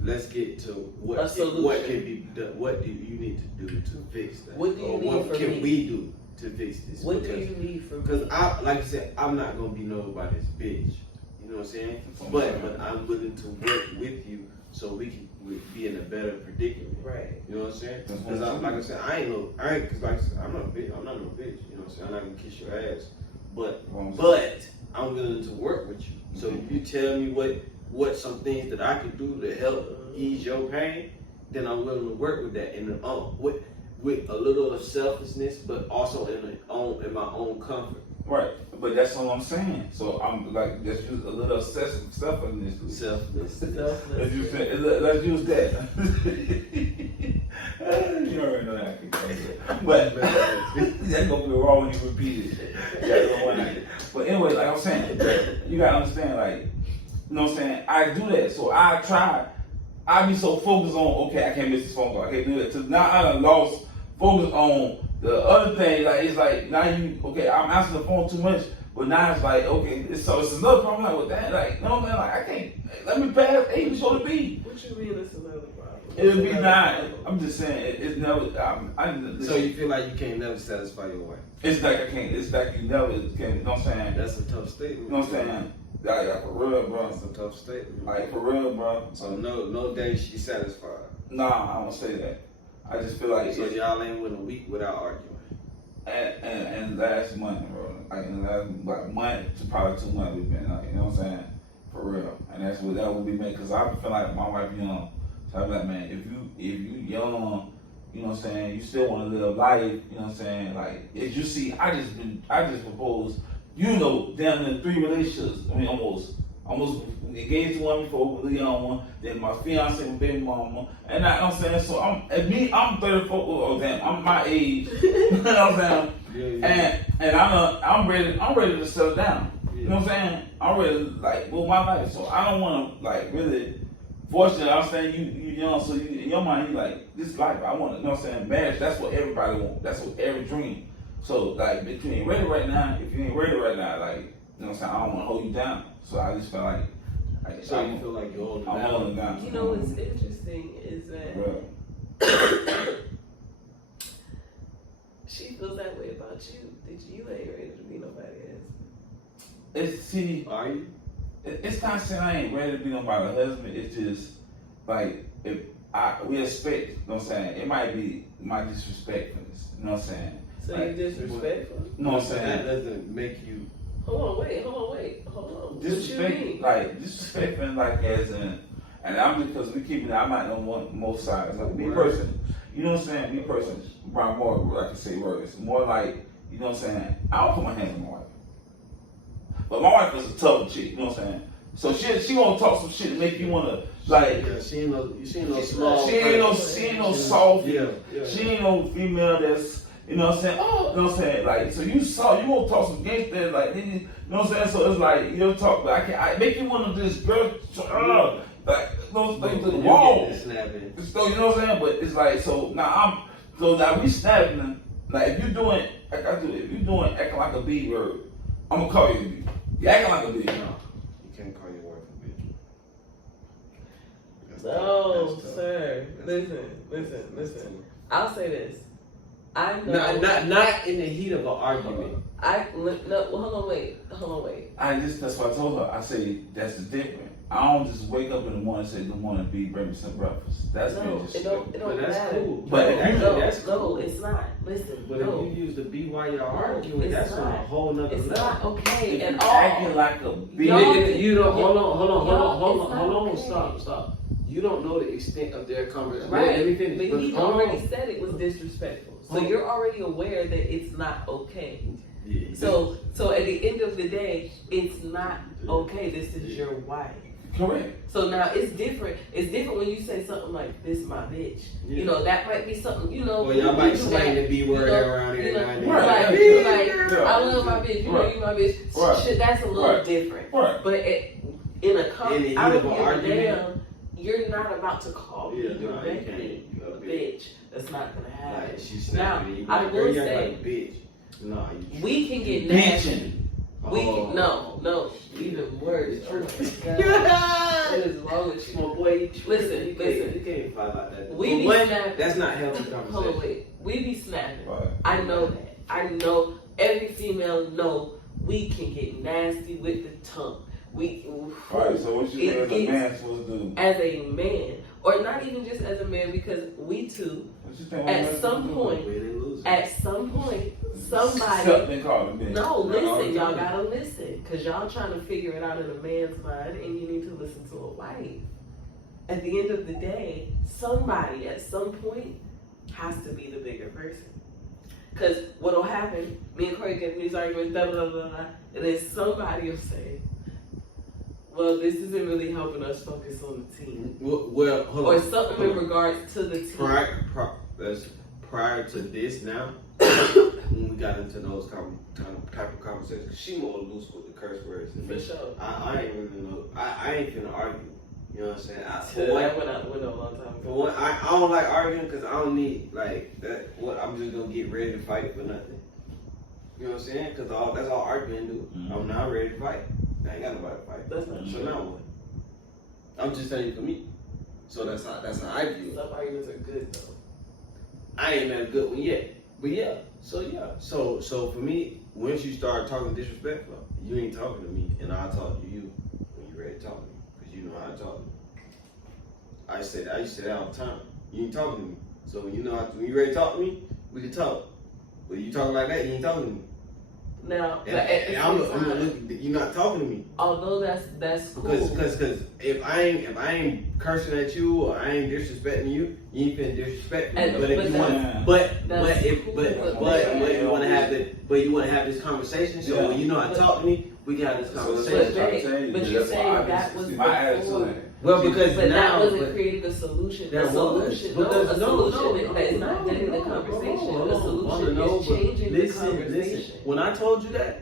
let's get to what A solution. what can be done. What do you need to do to fix that? What do you Or need what from can me? we do to fix this? What do you need from me? Because I, like I said, I'm not gonna be nobody's bitch. You know what I'm saying? But I'm willing to work with you so we can be in a better predicament. Right. You know what I'm saying? That's Because what like I said, because like I said, I'm not a bitch. I'm not no bitch. You know what I'm saying? I'm not gonna kiss your ass. But I'm willing to work with you. So if you tell me what some things that I could do to help ease your pain, then I'm willing to work with that. And with a little of selflessness, but also in my own comfort. Right, but that's what I'm saying. So I'm like, let's use a little selflessness. Selflessness. Let's use that. You already know that I can say it. But that's gonna be wrong when you repeat it. But anyway, like I'm saying, you gotta understand, like, you know what I'm saying? I do that. So I be so focused on, okay, I can't miss this phone call, I can't do that. So now I done lost focus on the other thing. Like, it's like, now I'm answering the phone too much, but now it's like, okay, so it's another problem. Like, with that, like, you know what I'm saying? Like, I can't, let me pass A to show the B. What you mean it's another problem? It'll be nine. I'm just saying, it's never, So you feel like you can't never satisfy your wife? it's like I can't, it's like you never can, you know what I'm saying? That's a tough statement. You know what I'm saying? Like, for real, bro. That's a tough statement. Like, for real, bro. So no day she's satisfied. Nah, I don't say that. I just feel like So y'all ain't went a week without arguing. and last month, bro. Like in the last like month to probably 2 months we've been like, you know what I'm saying? For real. And that would be me, cause I feel like my wife young. So I'm like, man, if you young, you know what I'm saying, you still wanna live life, you know what I'm saying? Like, as you see, I just proposed, you know, down in 3 relationships. I mean almost engaged to one before with a young one, then my fiance and baby mama, and I'm saying, so I'm 34, oh damn, I'm my age, you know what I'm saying? Yeah. And I'm ready to settle down. Yeah. You know what I'm saying? I'm ready to like move my life. So I don't wanna like really force it. I'm saying you young, so in your mind you like this life, I wanna, you know what I'm saying, marriage, that's what everybody wants. That's what every dream. So like if you ain't ready right now, like, you know what I'm saying, I don't wanna hold you down. So I just feel like So you feel like you're holding I'm down? holding down. You know what's interesting is that Right. she feels that way about you. That you ain't ready to be nobody else. Are you? It's not saying I ain't ready to be nobody's husband. It's just like if we expect, you know what I'm saying, it might be my disrespectfulness, you know what I'm saying? So like, you disrespectful? You know what I'm That saying? doesn't make you. Hold on. What you Disrespect, mean? like disrespecting, like as in, and I'm just because we keep it. I might know one most sides. Like me person, you know what I'm saying. Me person, Brian more I can say words. More like, you know what I'm saying. I don't put my hands on my wife, but my wife is a tough chick. You know what I'm saying. So she gonna talk some shit to make you wanna like. Yeah, she ain't no small. She ain't no soft. Yeah. She ain't no female that's. You know what I'm saying? Oh, you know what I'm saying? Like, so you won't talk some gangster, like, you know what I'm saying? So it's like, you'll talk, but I make you want to just girl, like, to the wall. So, you know what I'm saying? But it's like, so now we snapping them. Like, if you doing, like I do, if you doing acting like a B word, I'm gonna call you a B. You acting like a B. No, you can't call your wife a bitch. No, That's tough. sir. Listen. I'll say this. I know. Not in the heat of an argument. Hold on, wait. That's what I told her. I say, that's the difference. I don't just wake up in the morning and say, good morning, B, bring me some breakfast. That's No, just it don't But that's matter. cool. But that's cool. No, it's not. Listen, But if you use the B while you're arguing, it's that's on a not. whole nother It's level. not okay if at you all. acting like a B. You don't. Hold It's not on. okay. Stop. You don't know the extent of their conversation. Right. Let me finish. But he Hold on. already said it was disrespectful. So Hold on. you're already aware that it's not okay. Yeah. So at the end of the day, it's not okay. This is your wife. Correct. So now it's different. It's different when you say something like "this my bitch." Yeah. You know, that might be something. You know, Well, y'all might you do slang that. the B word You know, around here you know, now and then. Right. Like, Yeah. I love my bitch. You know, Right. you my bitch. Right. Shit, that's a little Right. different. Right. But in a In the I heat of don't an give a argument. damn. You're not about to call me Yeah, nah, you directly can't. a bitch. That's not gonna happen. Like, she's Now, snapping. I Girl, will you act say, like a bitch. Nah, you. we can get Bitching. nasty. We Oh. can, no, even worse. Oh my God. Yeah. What is wrong with you? My boy, Listen. You can't fight like that. We be But snapping. that's not healthy conversation. Hold on, wait. We be snapping. Right. I know that. I know every female know we can get nasty with the tongue. Alright, so what you think as a man supposed to do? As a man, or not even just as a man, because we too, What you think at some point, somebody. Something called a bitch. No, listen, y'all gotta listen, cause y'all trying to figure it out in a man's mind, and you need to listen to a wife. At the end of the day, somebody at some point has to be the bigger person. Because what'll happen, me and Corey get in these arguments, blah, blah, blah, blah, and then somebody will say, well, this isn't really helping us focus on the team. Well, hold or on. something hold in on. regards to the team. Prior to this now, when we got into those type of conversations, she more loose with the curse words than me. For sure. I ain't really know. I ain't finna argue. You know what I'm saying? That went out the window a long time ago. For one, I don't like arguing because I don't need like that. What I'm just gonna get ready to fight for nothing. You know what I'm saying? Because that's all arguing do. Mm-hmm. I'm not ready to fight. I ain't got nobody to fight. That's not So true. now what? I'm just telling you for me. So that's how I view it. Some arguments are good though. I ain't had a good one yet. But yeah. So for me, once you start talking disrespectful, you ain't talking to me, and I'll talk to you when you're ready to talk to me. Because you know how to talk to me. I used to say that all the time. You ain't talking to me. So when when you ready to talk to me, we can talk. But you talking like that, you ain't talking to me. Now, And, but at the I'm same gonna time, look, you're not talking to me. although that's cool. Because if I ain't cursing at you or I ain't disrespecting you, you ain't finna disrespect me. And- But if but you that's- want, but you want to have this conversation. So when you know how to talk to me, we can have this conversation. But you saying that was before. Well, because But now, that wasn't creating a solution. That A solution, was. no, a No, solution that is not getting the conversation. A solution is changing the conversation. When I told you that,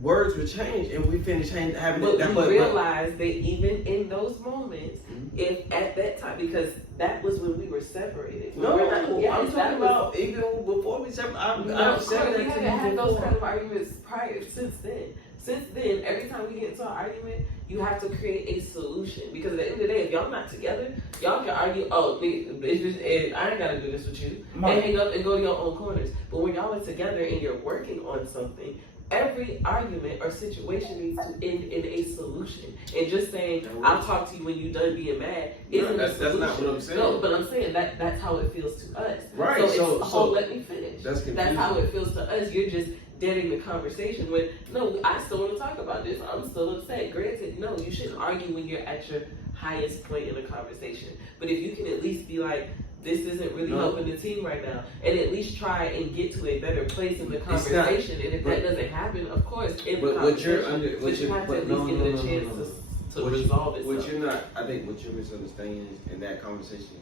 words would change and we finished having But that. we realized that even in those moments, if at that time, because that was when we were separated. No, We're not, yes, I'm that talking was- about even before we separated. No, said we that to haven't you had those before. kind of arguments prior since then. Since then, every time we get into an argument, you have to create a solution. Because at the end of the day, if y'all not together, y'all can argue, oh, it's just, I ain't got to do this with you. And hang up and go to your own corners. But when y'all are together and you're working on something, every argument or situation needs to end in a solution. And just saying, I'll talk to you when you're done being mad isn't a solution. That's not what I'm saying. No, but I'm saying that's how it feels to us. Right, So let me finish. That's confusing. That's how it feels to us. You're just deading the conversation when, no, I still want to talk about this. I'm still upset. Granted, no, you shouldn't argue when you're at your highest point in a conversation. But if you can at least be like, this isn't really helping the team right now, and at least try and get to a better place in the conversation. And if that doesn't happen, of course, in the conversation, but you have to at least give it a chance to resolve it. What you're not, I think what you're misunderstanding is in that conversation,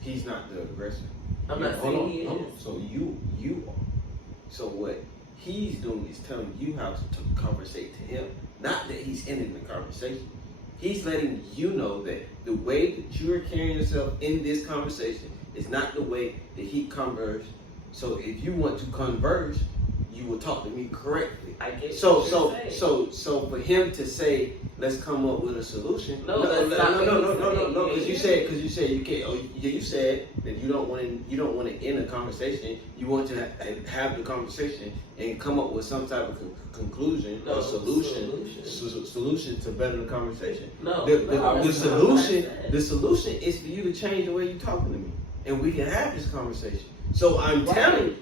he's not the aggressor. I'm not saying he is. So you are. So what he's doing is telling you how to conversate to him. Not that he's ending the conversation. He's letting you know that the way that you are carrying yourself in this conversation is not the way that he converses. So if you want to converse, you will talk to me correctly. I get So what you're saying. so for him to say, let's come up with a solution. No, that's not what No. he's Because saying. you said you can't. Oh, yeah, you said that you don't want to end a conversation. You want to have the conversation and come up with some type of conclusion or solution to better the conversation. The solution is for you to change the way you're talking to me, and we can have this conversation. So I'm telling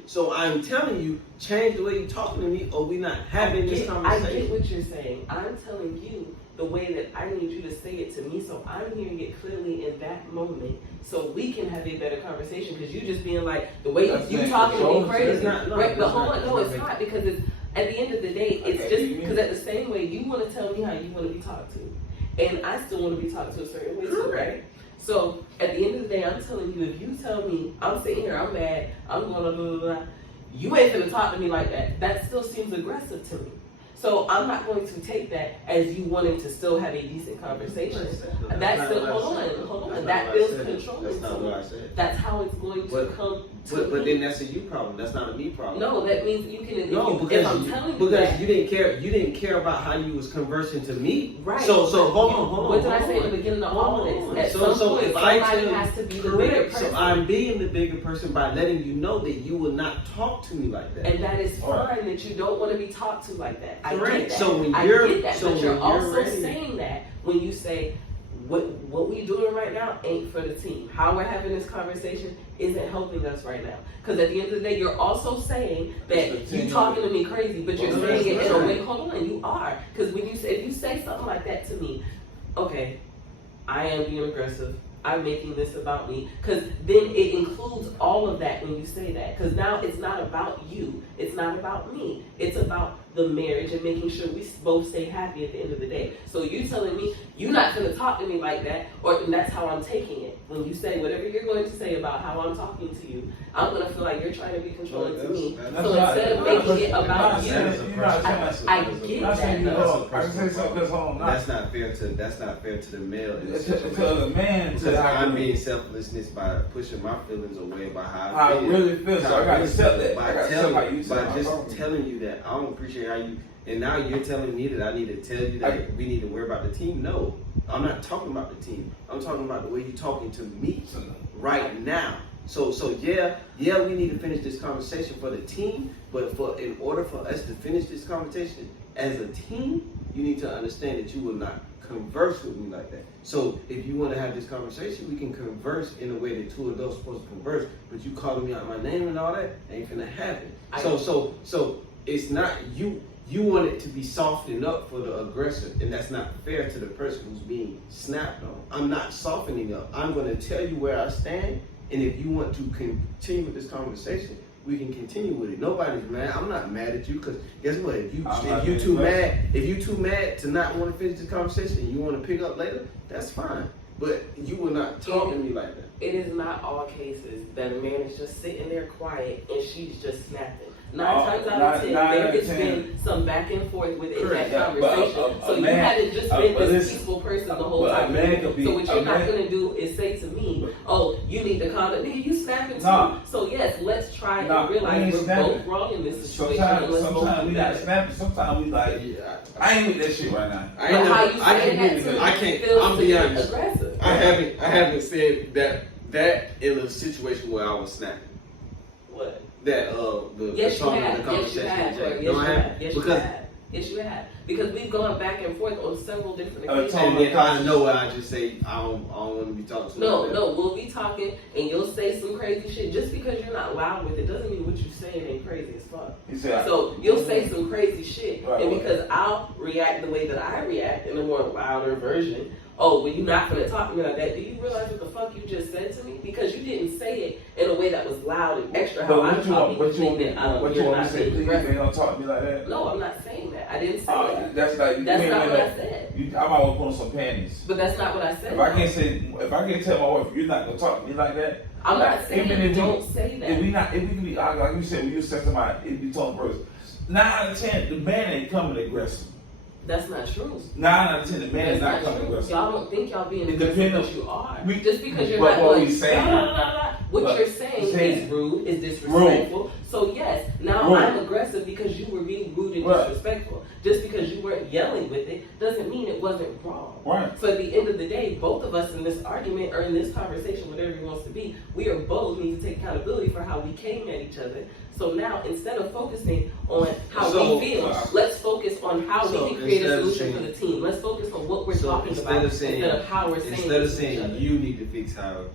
you, change the way you're talking to me, or we're not having this conversation. I get what you're saying. I'm telling you the way that I need you to say it to me, so I'm hearing it clearly in that moment, so we can have a better conversation. Because you just being like the way you talking to me crazy. Right? But hold on, no, it's not, because it's at the end of the day, it's just because at the same way you want to tell me how you want to be talked to, and I still want to be talked to a certain way too, right? So at the end of the day, I'm telling you, if you tell me I'm sitting here, I'm mad, I'm going to blah, blah, blah, you ain't gonna talk to me like that. That still seems aggressive to me. So I'm not going to take that as you wanting to still have a decent conversation. That's still, hold on. That feels controlling to me. That's how it's going to come to me. But then that's a you problem. That's not a me problem. No, that means you can. If I'm telling you that, you didn't care about how you was conversing to me. Right. So hold on. What did I say at the beginning of all of this? At some point, if I somebody tell has to be the bigger person. So I'm being the bigger person by letting you know that you will not talk to me like that. And that is fine that you don't want to be talked to like that. I Correct. get that. So when I you're- get that. so But you're when also you're ready- saying that when you say what we doing right now ain't for the team. How we're having this conversation isn't helping us right now. Because at the end of the day, you're also saying that you talking to me crazy, but you're saying it in a way. Hold on, you are. Because when if you say something like that to me, okay, I am being aggressive. I'm making this about me, because then it includes all of that when you say that, because now it's not about you, it's not about me, it's about the marriage and making sure we both stay happy at the end of the day. So you telling me you're not going to talk to me like that, and that's how I'm taking it. When you say whatever you're going to say about how I'm talking to you, I'm going to feel like you're trying to be controlling to me. So instead of making it about you, I get that though. I can say something that's home. That's not fair to the male in this To situation. the man, Because I'm being selflessness by pushing my feelings away by how I I feel. really feel, so I gotta accept that. I gotta accept how you By just telling you that I don't appreciate how you, and now you're telling me that I need to tell you that we need to worry about the team. No, I'm not talking about the team. I'm talking about the way you're talking to me right now. So yeah, we need to finish this conversation for the team, but in order for us to finish this conversation as a team, you need to understand that you will not converse with me like that. So if you want to have this conversation, we can converse in a way that two adults are supposed to converse, but you calling me out my name and all that ain't finna happen. So it's not you. You want it to be softened up for the aggressor, and that's not fair to the person who's being snapped on. I'm not softening up. I'm going to tell you where I stand, and if you want to continue with this conversation, we can continue with it. Nobody's mad. I'm not mad at you, because guess what? If you too mad to not want to finish this conversation and you want to pick up later, that's fine. But you will not talk to me like that. It is not all cases that a man is just sitting there quiet and she's just snapping. 9 times out of 10, there has been some back and forth within that conversation. So you hadn't just been this peaceful person the whole time. So what you're not going to do is say to me, oh, you need to calm down. Nigga, you snapping too. So yes, let's try and realize we're both wrong in this situation. Sometimes we not snapping. Sometimes we like, I ain't with that shit right now. I can't. I'm be honest. I haven't said that in a situation where I was snapping. What? That Yes, you have. Because we've gone back and forth on several different occasions. And if I know it, I just say I don't want to be talking to. No, we'll be talking and you'll say some crazy shit. Just because you're not loud with it doesn't mean what you're saying ain't crazy as fuck. So you'll say some crazy shit, and because I'll react the way that I react in a more louder version. Oh, well, you're not going to talk to me like that. Do you realize what the fuck you just said to me? Because you didn't say it in a way that was loud and extra. How I'm talking, what you want me to say? Please, man, don't talk to me like that. No, I'm not saying that. I didn't say that. That's not what I said. I might want to put on some panties. But that's not what I said. If I can't tell my wife you're not going to talk to me like that, I'm not saying don't say that. If we can be like you said, when you said somebody, it be talking first. 9 out of 10, the man ain't coming aggressive. That's not true. 9 out of 10, the man is not coming aggressive. Y'all don't think y'all being aggressive, but you are. Just because you're not going, what you're saying is rude, is disrespectful. Rude. So yes, now I'm aggressive because you were being rude and disrespectful. Just because you weren't yelling with it doesn't mean it wasn't wrong. Right. So at the end of the day, both of us in this argument or in this conversation, whatever it wants to be, we are both need to take accountability for how we came at each other. So now, instead of focusing on how we feel, let's focus on how we can create a solution for the team. Let's focus on what we're talking about instead of how we're saying. Instead of saying you need to fix how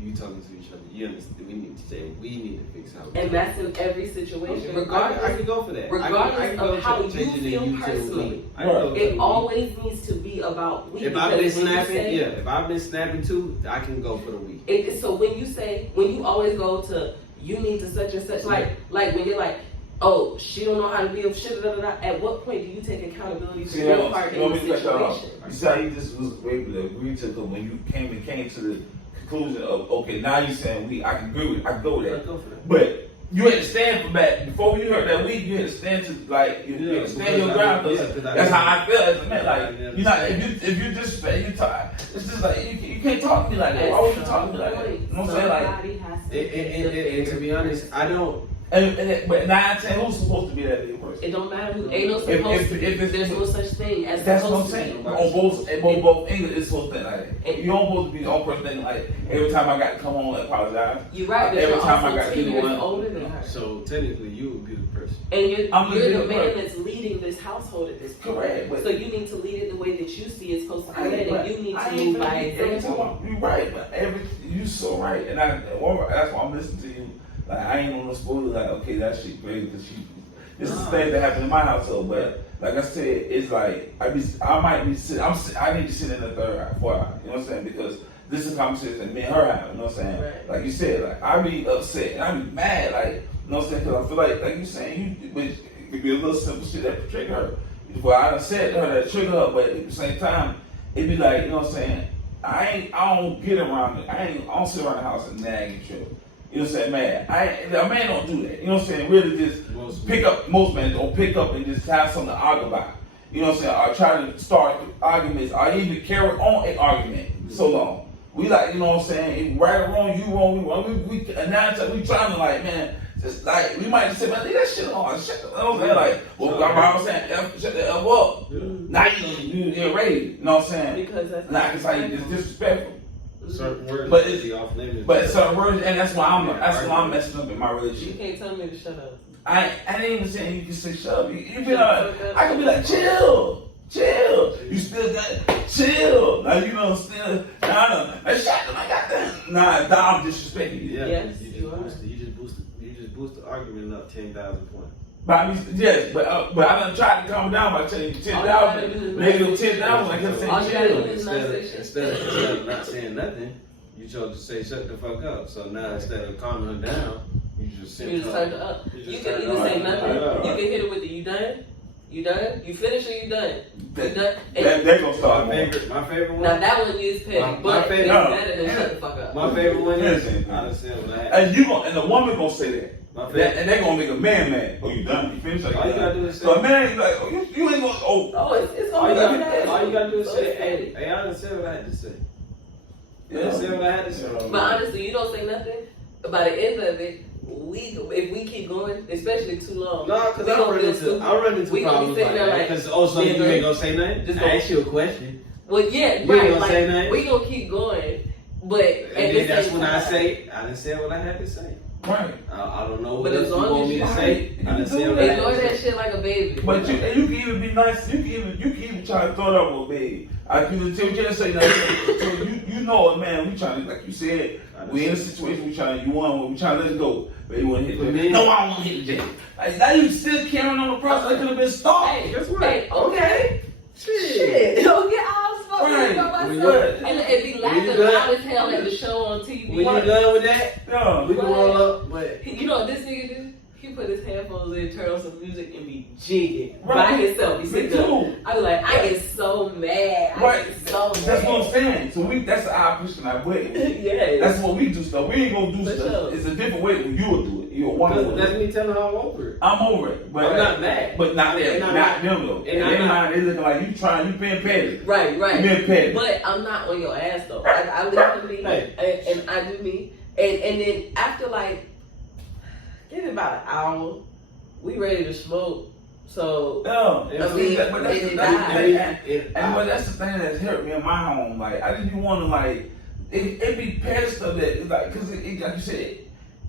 you talking to each other, you understand? We need to say we need to fix how. And that's in every situation, okay. regardless. I can go for that. Regardless of how you feel personally, it always needs to be about we. If I've been snapping, if I've been snapping too, I can go for the we. So when you always go to you need to such and such, like when you're like, oh, she don't know how to be a shit, at what point do you take accountability for your part in the situation? You see how you just was able to agree to when you came to the conclusion of, okay, now you're saying I can agree with it, I can go with that. Go for that. But you had to stand for that. Before you heard that week, you had to stand to you had to stand your ground. That's how I feel as a man. Like you're not if you disrespect, you talk. It's just like you can't talk to me like that. Why would you talk to me like that? You know what I'm saying? Like, and to be honest, I don't. But 9 10, who's supposed to be that little person? It don't matter who. Ain't no supposed to be. There's no such thing as that's what I'm saying. On both English, it's supposed to be like that. You don't supposed to be the only person that like every time I got to come on and apologize. You're right. But every time I got to be do the one older than her. So technically, you would be the person. And you're the man that's leading this household at this point. Correct. So you need to lead it the way that you see it's supposed to be led, and you need to move by example. You're right, but you're so right, and that's why I'm listening to you. Like I ain't on the spoiler. Like okay, that shit crazy because this is things that happen in my household. But like I said, it's like I need to sit in the third, 4 hours. You know what I'm saying? Because this is a conversation that me and her have, you know what I'm saying? Right. Like you said, like, I be upset and I be mad, like, you know what I'm saying? Because I feel like you're saying, it could be a little simple shit that trigger her. Well, I done said to her that trigger her, but at the same time, it be like, you know what I'm saying? I don't get around it. I don't sit around the house and nag and chill. You know what I'm saying, man? A man don't do that. You know what I'm saying? Really just most men don't pick up and just have something to argue about. You know what I'm saying? Or try to start arguments or even carry on an argument so long. We like, you know what I'm saying? If right or wrong, you wrong, we wrong. And now we trying to like, man, just like, we might just say, man, leave that shit on. Shut the, you know what I'm saying? Like, well, I was saying, shut the F up. Yeah. Now you're ready. You know what I'm saying? Because that's Now I can say it's disrespectful. Certain words But it's off limits. But certain words, and that's why I'm messing up in my You relationship. can't tell me to shut up. I ain't even saying you can say shut up. You be like, I can be like, chill. You still got chill. Like, you know, still, nah, shut up, I got that. Nah, I'm disrespecting you. Yeah, Yes, you you are. just boost the argument up 10,000 points. But I mean, yes, but I done tried to calm down by telling you 10,000, negative 10,000. I kept saying chill. Instead of not saying nothing, you chose to say shut the fuck up. So now instead of calming her down, you just You just turned it up. You can say nothing. Right. You can hit it with the you done? You done? You finished or you done? You done? They're gonna start My favorite one. Now that one is petty, My but favorite- it's no. better than shut the fuck up. My favorite one is Listen. I done said what I had. and the woman gonna say that. My favorite. And they gonna make a man mad. Oh, you done? You finished? All you gotta do is say. So a man, you like, oh, you ain't gonna. Oh, Oh, it's All gonna you be gotta, bad. all you gotta do is So say, it's petty. hey, I done said what I had to say. I yeah. done said what I had to say. But honestly, you don't say nothing. By the end of it, if we keep going, especially too long, No, because we I gonna run feel into stupid. problems We gonna be like sitting there that. like, Because so you ain't gonna say nothing. Just I ask you a question. Well, yeah, You ain't right. gonna say Like nothing. we gonna keep going, but at And the then that's same when I time- say I done said what I had to say. Right. I don't know But what as else you long want as me you- to say. I done said what I Ignore had to that say. shit like a baby. But you can even be nice. You can even try to throw it up with me. I can tell you just say that. So you know it, man. We trying to, like you said, we in a situation. We trying. You want. We trying to let it go. But you want to hit the jail. No, I don't want to hit the jail. Like now you still carrying on the process. That could have been stopped. Hey, Guess what? hey, okay. Shit. Don't get all fucking Right. about When myself. you- And it be when you laughing done- loud as hell at the show on TV. When you done with that, Yeah. we can roll up. But You know what this nigga do? He put his headphones in, turn on some music, and be jigging by Right. himself. He Me sit there. too. I be like, I get so mad. I Right. get so mad. That's what I'm saying. So that's our pushing our way. Yes. That's what we do stuff. We ain't gonna do For stuff. sure. It's a different way when you will do it. You're one of that's them. me telling her I'm over it. I'm over it. But I'm not mad. But not them. And Not I'm them though. and And I'm they not- mind, they looking like you trying. You being petty. Right, You right. being petty. But I'm not on your ass though. I live for me, and I do me. And then after like, give it about an hour, we ready to smoke. So Yeah. I mean, but that's the it thing. died. But that's the thing that's hurt me in my home. Like I didn't want to like it be petty stuff that like because like you said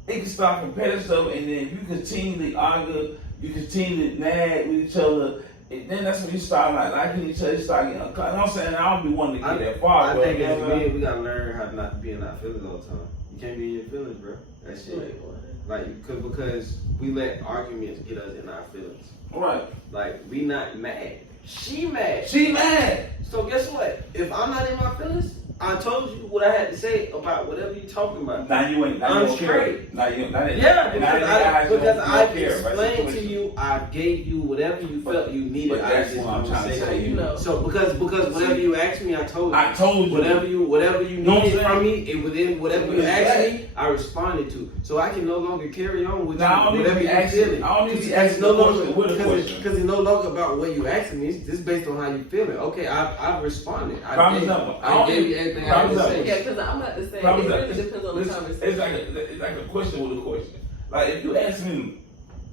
it can start from petty stuff and then you continually argue, you continually nag with each other. And then that's when you start like liking each other, you start getting uncomfortable. You know what I'm saying? I don't be wanting to get that far. I but, think you know as what I'm men, we gotta learn how not to be in our feelings all the time. You can't be in your feelings, bro. That shit. Like, because we let arguments get us in our feelings. Right. Like, we not mad. She mad. She mad. So guess what? If I'm not in my feelings, I told you what I had to say about whatever you talking about. Now you ain't. Now I'm you don't care. straight. Now you. Now that, Yeah, now because I care about explained to situation. you, I gave you whatever you felt you needed. But that's just what I'm wanted trying to say tell to you. know. So because whatever you asked me, I told you. I told you. Whatever you know what needed I'm from saying? me, and within whatever you asked me, I responded to. So I can no longer carry on with Now, I don't you, need to whatever be you're asking. feeling. I don't need to be It's asking no the longer question with a question. because it's no longer about what you asking me. It's based on how you feeling. Okay, I've responded. Prime example. I gave you everything I Prime had to example. say. Yeah, because I'm about to say, Prime it really example. depends on the conversation. It's like a question with a question. Like if you ask me, you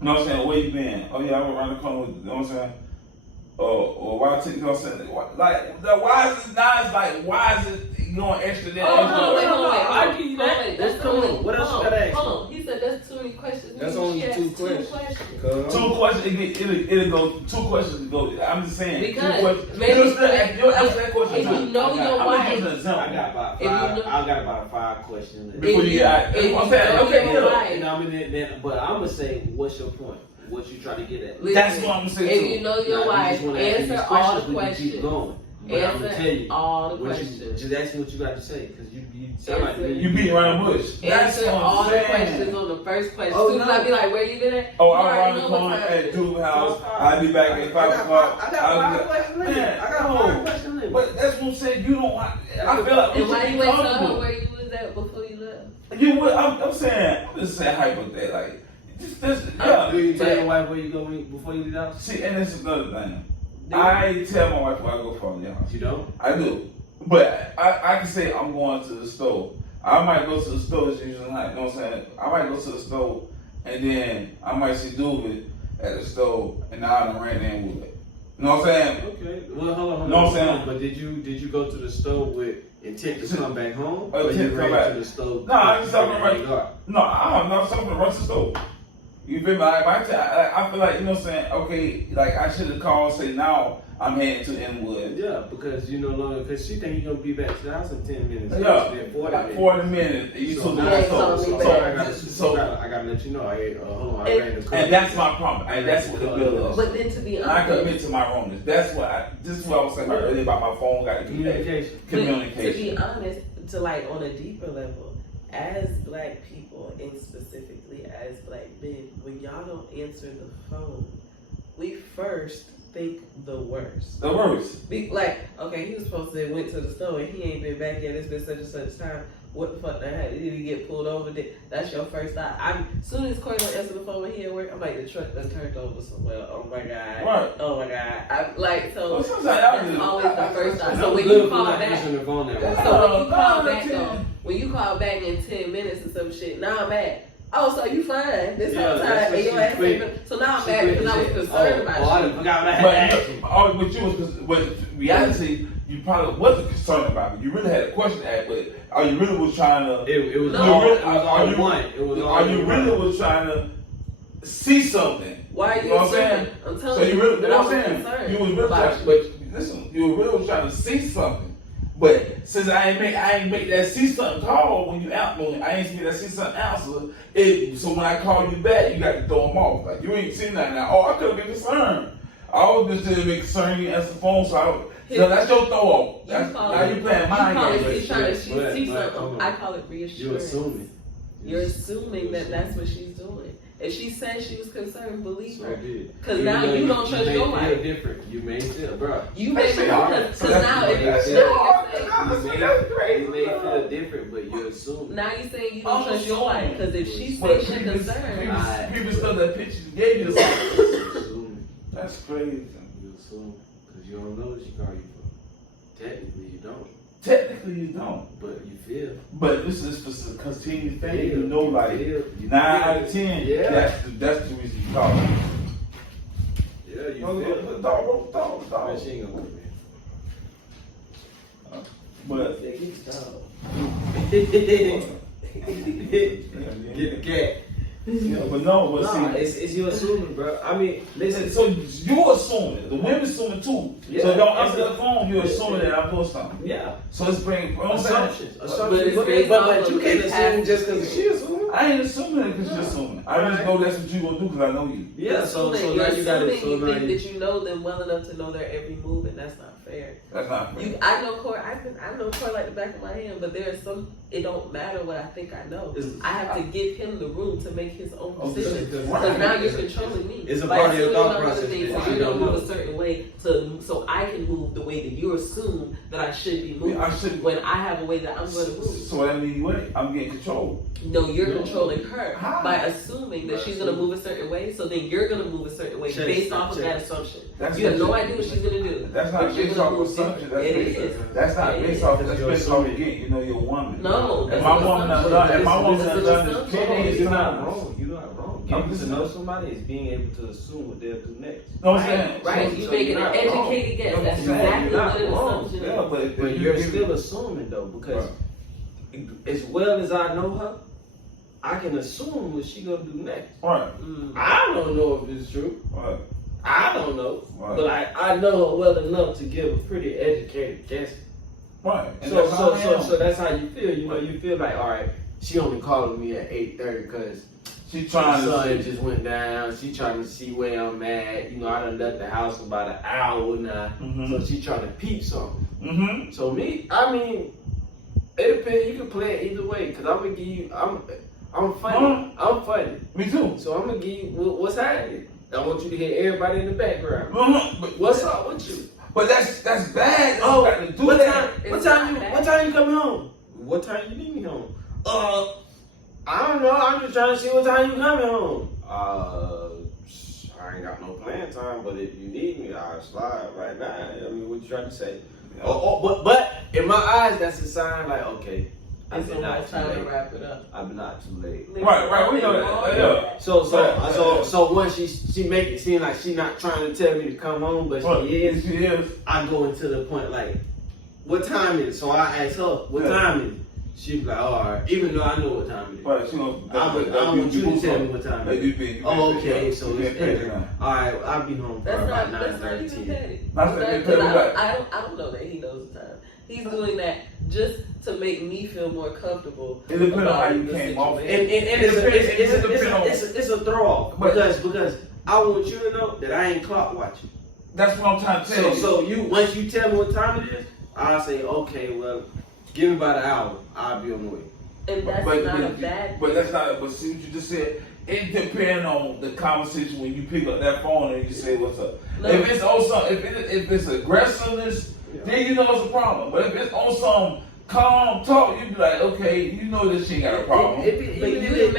know what I'm saying, where you been? Oh yeah, I went around the corner with, you know what I'm saying? Or why take, you know what I'm saying? Why is it now? It's like why is it going extra there? Oh, hold on, wait. I'll give you that. That's Come on. What else you gotta ask? Hold on. He said that's too many questions. That's Maybe only she two asked questions. Two questions. It'll go. Two questions to go. I'm just saying. Because two questions. maybe You'll answer that question. if you know your I'm wife, using an example. I got about If you five. look- I got about 5 questions. Before you get. if I'm you saying. know Okay, your yeah. wife, You know, I mean, then, but I'm gonna say, what's your point? What you trying to get at? listen, That's what I'm saying if too. you know your Now, you wife, just wanna ask answer these all the we can questions. keep going. But I'm gonna tell you all the what questions. just ask me what you got to say, because you sound like You beat around the bush. That's Answer what all I'm the saying. questions on the first question. Oh, Soon as no. I be like, where you been at? Oh, You I'm already around the know what corner time at it is. Dude's house. I'll be back at 5 o'clock. I got 5 questions limit. Man, I got 5 questions limit. But that's what I'm saying. You don't. I feel like And why you wait till her comfortable. where you was at before you left? You would. I'm saying. I'm just saying hype with that. Like, just yeah. Do you tell your wife where you go before you leave the house? See, and this is another thing. I tell my wife where I go from your house. You don't? I do. But I can say I'm going to the store. I might go to the store, it's usually not, you know what I'm saying? I might go to the store and then I might see David at the store and now I done ran in with it. You know what I'm saying? Okay. Well, hold on. Know what I'm saying? But did you go to the store with intent to come back home? Oh, Or intent you to come ran back. to the store? No, I just talking right. about. No, I'm not talking about rush the store. You feel me? I feel like, you know what I'm saying? Okay, like I should have called and say now I'm heading to Inwood. Yeah, because you no longer, because she think you're gonna be back to the house in 10 minutes. Yeah, It's been 40 like minutes. 40 minutes. You So took now me it's so, calling me so, back. so, I gotta let you know. Hold on, I ran the car. and that's my problem. And that's what the bill is. But then to be I honest, commit to my wrongness. That's what this is what I was saying earlier about my phone got to be that. Communication. Communication. to be honest, to like on a deeper level, as black people and specifically as black men, when y'all don't answer the phone, we first think the worst. The worst. Like, okay, he was supposed to have went to the store and he ain't been back yet. It's been such and such time. What the fuck that happened? Did he get pulled over? That's your first thought. Soon as Corey don't answer the phone when he at work, I'm like, the truck done turned over somewhere. Oh my god. Right. Oh my god. I'm like, so Well, sometimes that's always the first thought. So That was when good you for call not back, answering the phone that way. so when you call No, back though, when you call back in 10 minutes and some shit, now I'm back. Oh, so you fine. This whole Yeah, time, that's what and your she ass quick. ain't. So now I'm She back quick because to I was say, concerned I about done you. forgot what I had to ask you. But you was, but reality, you probably wasn't concerned about it. You really had a question to ask, but are you really was trying to? It was No. all one. It was all Are you one. really was trying to see something? Why are you know what I'm concerned? saying? I'm So telling you you, really, you that know I what was I'm saying? concerned. You was really about trying, but listen, you were really trying to see something. But since I ain't make that see something call when you out, when I ain't make that see something answer. So when I call you back, you got to throw them off. Like you ain't seen nothing now. Oh, I could have been concerned. I always just didn't be concerned. You answer the phone, so that's your throw off. Now you playing mind games. She's trying to see but, something. I call it reassurance. You're assuming. You're assuming that that's what she's doing. If she said she was concerned, believe her. did. Because now you don't trust your wife. wife. Different. You may feel, bro. You may That's feel it. because now if That's now you're saying You may feel different, but you're assuming. now you're saying you don't trust your wife because if she But says she's concerned, people still that picture you gave you. You're assuming. That's crazy. You assume because you don't know what she called you for. Technically, you don't, Technically, you don't. but you feel. But this is just a continued thing. Feel. You know, like Feel. 9 out of 10. Yeah. That's the reason you call it. Yeah, you But feel. dog. She ain't gonna come in. But Yeah, get the dog. Get the cat. yeah, but no, but Nah, see. it's you assuming, bro. I mean, listen. So you're assuming. The women assuming too. Yeah. So don't answer the phone. You're assuming that I put something. Yeah. So it's bringing Assumptions. But Assumptions. it's But, based but, off you of can't the assume past just because she assuming. I ain't assuming it because you're assuming. I just know that's what you gonna do because I know you. Yeah. So you're now you gotta. assuming So you now think you. that you know them well enough to know their every move, and that's not fair. That's not fair. I know Corey. I know Corey like the back of my hand, but there are some. It don't matter what I think I know. I have to give him the room to make his own decisions. Because Right. now you're controlling me. It's a By part of your assuming thought I'm process other things, that so you you're don't gonna move know. a certain way so I can move the way that you assume that I should be moving. I should. When I have a way that I'm going to move. So that means what? I'm getting control. No, you're No. controlling her How? by assuming that she's going to move a certain way. So then you're going to move a certain way Check, based off of check. that assumption. That's You have no what idea what she's going to do. That's not But you're based gonna off move assumption. different. That's not It based is. off. That's That's your based off assumption. again. You know, you're a woman. No, If that's my an woman done assumption. done, if my woman This done is done an this assumption. 10 years You're not times. wrong. You're not wrong. I'm Getting just to know somebody is being able to assume what they'll do next. Know what I'm saying? Right, So you you're making an not wrong. educated guess. No, That's I'm saying exactly you're what not an wrong. assumption Yeah, is. But you're still assuming though, because as well as I know her, I can assume what she gonna do next. Right. I don't know if it's true. Right. I don't know, Right. but I know her well enough to give a pretty educated guess. Right. And So that's how I am. so that's how you feel. You know, you feel like, all right, she only calling me at 8:30 because She trying the to sun see. just went down. She trying to see where I'm at. You know, I done left the house about an hour now. So she trying to peep something. So me, I mean, it depends. You can play it either way. Cause I'm gonna give you, I'm funny. I'm funny. Me too. So I'm gonna give you what's happening. I want you to hear everybody in the background. But What's up with you? But that's bad. Oh, got to do what that. time? What time you coming home? What time you leave me home? I don't know. I'm just trying to see what time you coming home. I ain't got no plan time, but if you need me, I'll slide right now. I mean, what you trying to say? But in my eyes, that's a sign like, okay, I've been not too time to late. wrap it up. I've been not too late. Right. We know that. Yeah. So once she make it seem like she not trying to tell me to come home, but she is. I go into the point like, what time is it? So I ask her, what time is it? She be like, oh, all right. Even though I know what time it is. Right, she gonna, I want you to tell me what time it is. Oh, okay. So it's petty. All right, I'll be home for about 9:30. That's not even petty. I don't know that he knows the time. He's doing that just to make me feel more comfortable. It depends on how you came off. And it's a throw off because I want you to know that I ain't clock watching. That's what I'm trying to tell you. So you once you tell me what time it is, I'll say, okay, well, give me about an hour. I'll be on the way. And that's not a bad. But that's not. But see what you just said. It depends on the conversation when you pick up that phone and you say what's up. No. If it's on some, if it's aggressiveness, then you know it's a problem. But if it's on some calm talk, you be like, okay, you know this shit got a problem. But you're the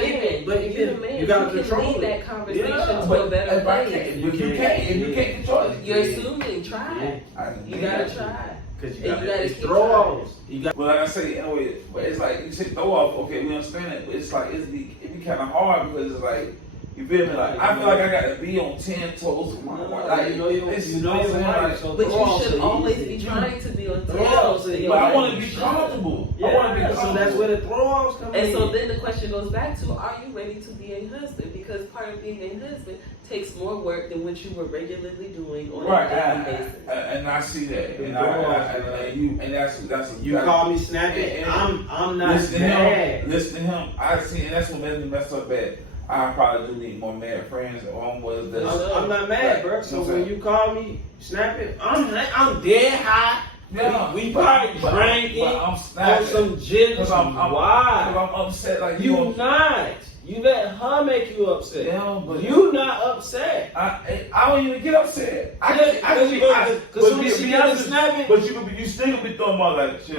man. You gotta control that conversation to a better place. But you can't control it. You're assuming. Try. You gotta try. Because you gotta throw offs. Well, like I say, anyway, but it's like you say throw off. Okay, we understand it, but it's like it be kind of hard because it's like you feel me. Like I feel like I got to be on 10 toes. Like you know you're right. But you should always be trying to be on 10 toes. But I want to be comfortable. Yeah, I want to be comfortable. So that's where the throw offs come in. And so then the question goes back to: are you ready to be a husband? Because part of being a husband takes more work than what you were regularly doing on a daily basis. And I see that. And that's you call me snappy. I'm not mad. Listen to him. I see, and that's what made me mess up bad. I probably do need more mad friends. I'm not mad, bro. So when you call me snapping, I'm dead high. Yeah, we probably drinking on some gin. Why? Because I'm upset. Like you not. You let her make you upset. Yeah, but you not upset. I don't even get upset. But you still gonna be throwing out like shit.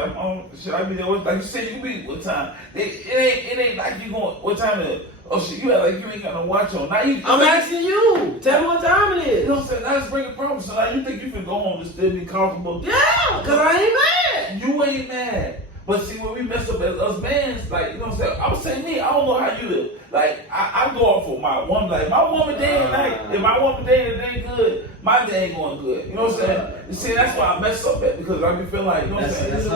Should I be there? Like you said, you be what time? It ain't like you going what time is it? Oh shit, you act like you ain't got no watch on. Now I'm asking you. Tell me what time it is. You know what I'm saying? Now it's bringing problems. So now you think you can go home and still be comfortable? Yeah, because I ain't mad. You ain't mad. But see, when we mess up as us mans, like, you know what I'm saying? I'm saying me, I don't know how you live. Like, I go off for my woman. Like, my woman day and night. If my woman day and it ain't good, my day ain't going good. You know what I'm saying? You see, that's why I mess up at because I be feeling like, you know what I'm saying? That's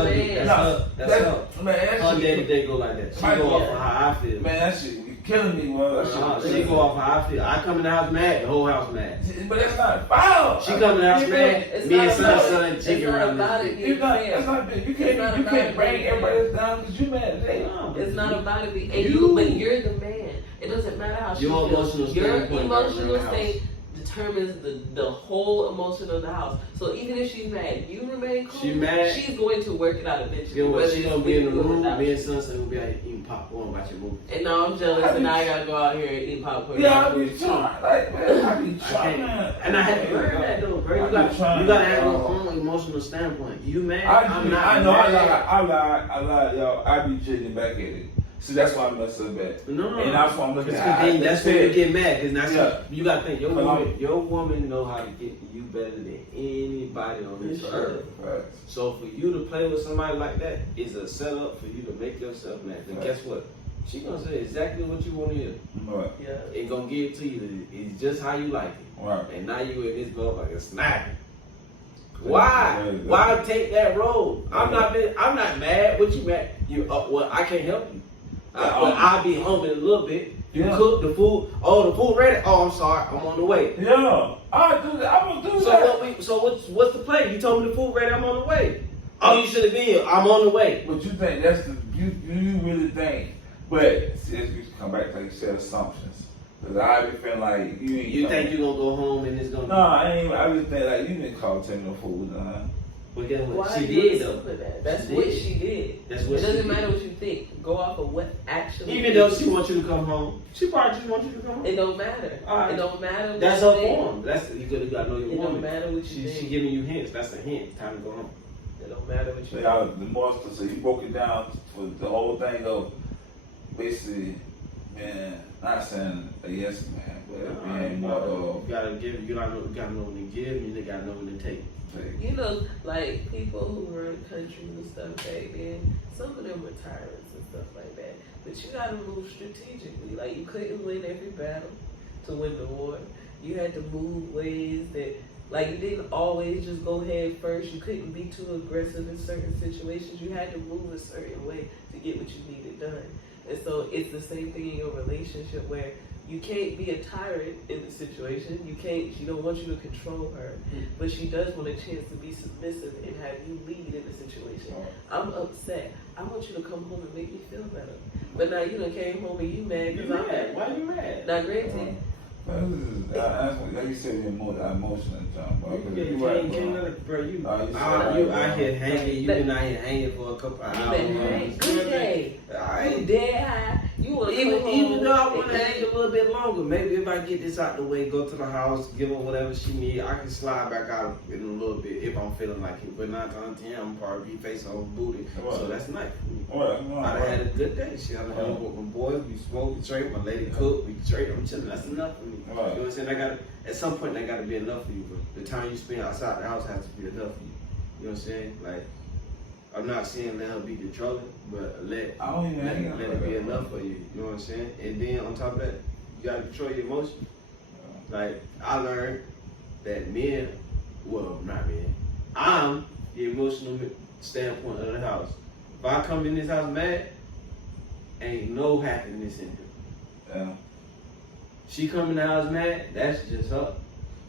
her. Man, her day to day go like that. She go off on how I feel. Man, that shit killing me, bro. She go off how I feel. I come in the house mad, the whole house mad. But that's not foul. She come in the house mad, me and son jiggy around this. That's not big. You can't bring everybody down because you mad today. It's not about it. But you're the man. It doesn't matter how she feels. Your emotional state determines the whole emotion of the house. So even if she's mad, you remain cool. She's going to work it out eventually. She's gonna be in the room. Me and son will be like eating popcorn, watching movies. And now I'm jealous, and now I gotta go out here and eat popcorn. Yeah, I be trying. Like, man, I be trying. And I had to learn that though, bro. You gotta have your own emotional standpoint. You mad? I'm not. I know. I lied, y'all. I be jigging back at it. See, that's why I mess up bad. No. And that's why I'm looking at. That's when you get mad, because you gotta think your woman know how to get you better than anybody on this earth. Right. So for you to play with somebody like that is a setup for you to make yourself mad. And guess what? She gonna say exactly what you want to hear. Right. Yeah. It gonna give it to you. It's just how you like it. Right. And now you in this motherfucker snapping. Why? Why take that road? I'm not mad. What you mad? Well, I can't help you. I'll be home in a little bit. You cook the food. Oh, the food ready. Oh, I'm sorry. I'm on the way. Yeah, I do that. I'm gonna do that. So what's the play? You told me the food ready. I'm on the way. Oh, you should have been here. I'm on the way. But you think that's you really think But since we come back, like you said, assumptions. Cause I be feeling like you ain't. You think you gonna go home and it's gonna? No, I ain't. I just think like you didn't call Tammy no fool, But guess what? Why She are you did though. assuming that? That's She what did. she did. That's what It she doesn't did. matter what you think. Go off of what actually. Even though she wants you to come home, she probably just wants you to come home. It don't matter. Alright. It don't matter. What That's you her think. form. That's you gotta know your It woman. don't matter what you She think. giving you hints. That's a hint. Time to go home. It don't matter what you So think. y'all, the more so you broke it down for the whole thing of basically, man, not saying a yes man, but being more of You gotta give. You gotta know when to give. You gotta know when to take. You know, like people who run countries and stuff back then, some of them were tyrants and stuff like that. But you gotta move strategically. Like you couldn't win every battle to win the war. You had to move ways that, like you didn't always just go head first. You couldn't be too aggressive in certain situations. You had to move a certain way to get what you needed done. And so it's the same thing in your relationship where you can't be a tyrant in the situation. You can't. She don't want you to control her, but she does want a chance to be submissive and have you lead in the situation. I'm upset. I want you to come home and make me feel better. But now you done came home and you mad You because I'm mad? mad. Why you mad? Now, granted, like you said, you're more emotional, John. Bro, you you out here hanging. You been out here hanging for a couple of you hours. been hang. Good day. You dead high. You want to Even though I want to hang a little bit longer, maybe if I get this out the way, go to the house, give her whatever she need, I can slide back out in a little bit if I'm feeling like it. But 9 times 10, I'm probably be facing her booty, so that's nice. I done had a good day. She had a hang with my boys. We smoke, we drink. My lady cook, we drink. I'm chilling. That's enough for me. You know what I'm saying? At some point, that got to be enough for you. But the time you spend outside the house has to be enough for you. You know what I'm saying? Like, I'm not saying let her be controlling, but let it be enough for you. You know what I'm saying? And then on top of that, you gotta control your emotions. Like I learned that men, well, not men, I'm the emotional standpoint of the house. If I come in this house mad, ain't no happiness in it. Yeah. She come in the house mad, that's just her.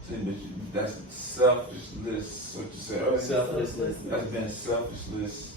See, but that's selfishness. What you said earlier. Selflessness. That's been selfishness.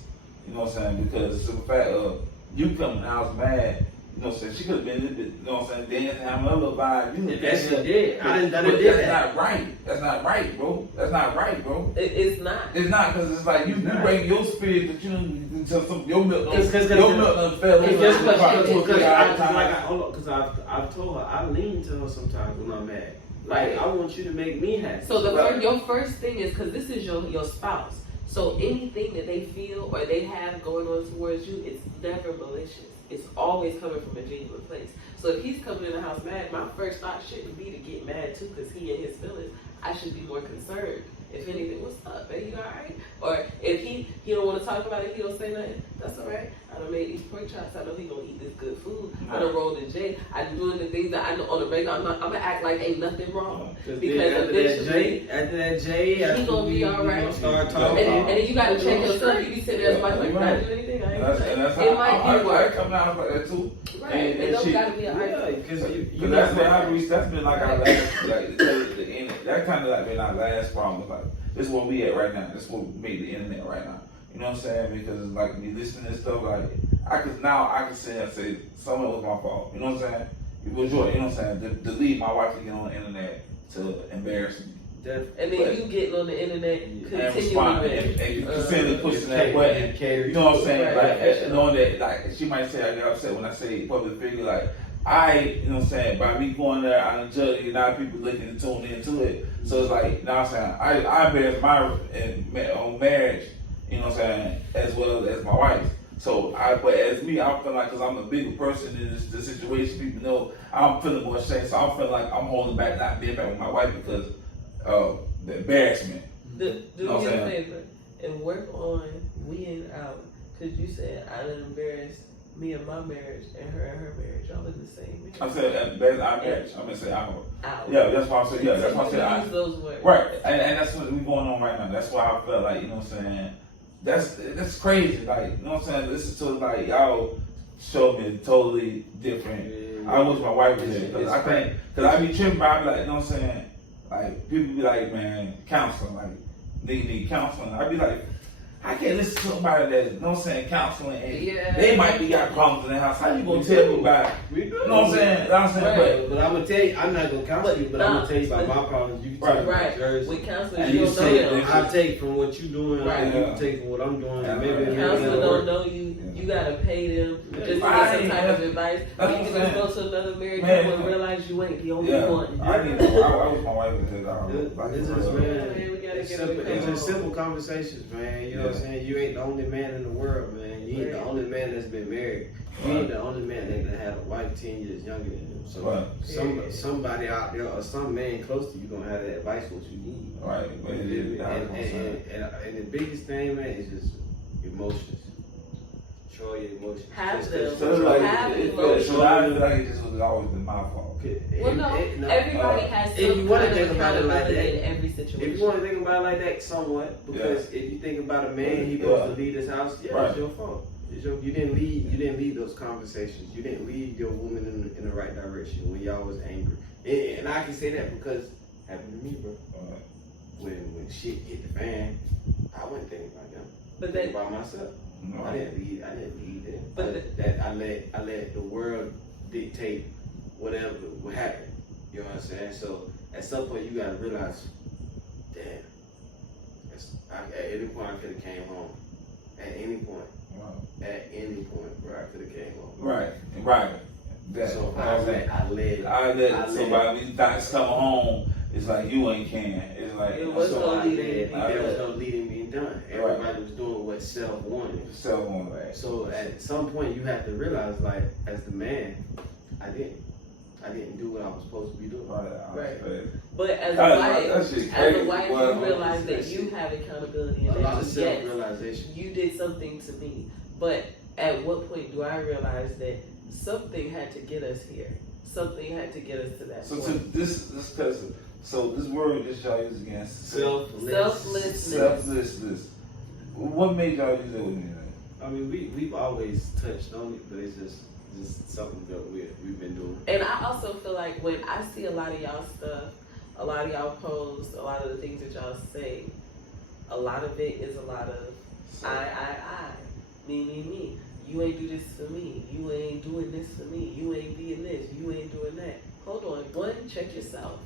You know what I'm saying? Because it's the fact of you coming in the house mad. You know what I'm saying? She could have been a little bit, you know what I'm saying, dancing, having a little vibe. You know, That she did. I didn't but did that's that. not right. That's not right, bro. That's not right, bro. It's not. It's not because it's like you bring your spirit that you know some your milk. It's Your milk done fell It's over. because I've told her I lean to her sometimes when I'm mad. Like I want you to make me happy. So your first thing is, because this is your spouse. So anything that they feel or they have going on towards you, it's never malicious. It's always coming from a genuine place. So if he's coming in the house mad, my first thought shouldn't be to get mad too, because he and his feelings. I should be more concerned. If anything, what's up, baby? You all right? Or if he don't want to talk about it, he don't say nothing. That's all right. I done made these pork chops. I know he gonna eat this good food. I done rolled in J. I done doing the things that I know on the regular. I'm gonna act like ain't nothing wrong. Because eventually, after that J, he gonna be all right. Start talking. And then you gotta check yourself. You be sitting there like, did I do anything? I ain't do anything. It might be work. I come down like that too. Right. It don't gotta be an argument. Because that's what I reached. That's been like our last, like the end. That kind of like been our last problem. Like this is where we at right now. This is what made the internet right now. You know what I'm saying? Because it's like me listening to stuff like I can sit and say some of it was my fault. You know what I'm saying? It was your, you know what I'm saying? To leave my wife to get on the internet to embarrass me. And then you getting on the internet And respond and you continually pushing that button. You know what I'm saying? Right, like knowing that like she might say I get upset when I say public figure like you know what I'm saying, by me going there, I done judge it, now people looking and tuning into it. So it's like, you know what I'm saying, I embarrass my own marriage, you know what I'm saying, as well as my wife. So but as me, I feel like, because I'm a bigger person in this situation, people know I'm feeling more ashamed. So I'm feeling like I'm holding back, not being back with my wife because of the embarrassment. Do me a favor and work on weeding out, because you said I done embarrassed me and my marriage and her marriage. Y'all in the same marriage. I'm saying our marriage. I'm gonna say our. Out. Yeah, that's why I'm saying. Yeah, that's why I said use those words. Right, and that's what we going on right now. That's why I felt like, you know what I'm saying. That's crazy. Like, you know what I'm saying. Listen to like y'all showed me totally different. Yeah. I wish my wife was there because I be tripping. I be like, you know what I'm saying. Like people be like, man, counseling. Like they need counseling. I be like, I can't listen to somebody that's, you know what I'm saying, counseling, and Yeah. they might be got problems in their house. How you gonna tell me about it? We do. You know what I'm saying? Right. But I'm gonna tell you, I'm not gonna counsel you, but I'm gonna tell you about my problems. You can tell me about Right. yours. With counseling, And you you don't say know them. I take from what you doing, Right. and you can take from what I'm doing, and maybe it Counselor ain't don't work. know you. You gotta pay them just to get Right. some type of advice. That's You what can I'm just go saying. to another married Man. couple and realize you ain't the only Yeah, one. I need to. I wish my wife would take that. It's just, Man, man, we gotta it's get simple, it it's just going. simple conversations, man. You know what I'm saying? You ain't the only man in the world, man. You ain't the Right. only man that's been married. You ain't the only man that had a wife 10 years younger than him. So Right. somebody out there or some man close to you gonna have that advice what you need. Right, but it is. And the biggest thing, man, is just emotions. Control your emotions. Have Just- them. just So it's control like, Have it emotions. feel like it just was always been my fault. Well, no, everybody has if some you wanna kind of think about it like accountability that, in every situation. if you want to think about it like that, somewhat, because if you think about a man, he supposed to lead his house. Yeah, Right. it's your fault. You didn't lead those conversations. You didn't lead your woman in the right direction when y'all was angry. And I can say that because it happened to me, bro. When shit hit the fan, I wasn't thinking about them. But Think then, about myself. No. I didn't lead that. But That I let the world dictate whatever would happen. You know what I'm saying? So at some point you gotta realize, damn. At any point I could have came home. At any point. At any point, bro, I could have came home. Right. That, So I let somebody these thoughts come home. It's like you ain't can. It's like It was so no I leading led. me There was done. no leading me done. Everybody was doing what self wanted. self one. So at some point you have to realize, like, as the man, I didn't do what I was supposed to be doing. Right. But as a wife, you realize that you have accountability A and lot of that self-realization. you did something to me. But at what point do I realize that something had to get us here? Something had to get us to that So point. this person. So this word that y'all use again, Selflessness. selflessness. What made y'all use that with me? I mean, we've always touched on it, but it's just something that we've been doing. And I also feel like when I see a lot of y'all stuff, a lot of y'all posts, a lot of the things that y'all say, a lot of it is a lot of I, me. You ain't do this for me. You ain't doing this for me. You ain't being this. You ain't doing that. Hold on. One, check yourself.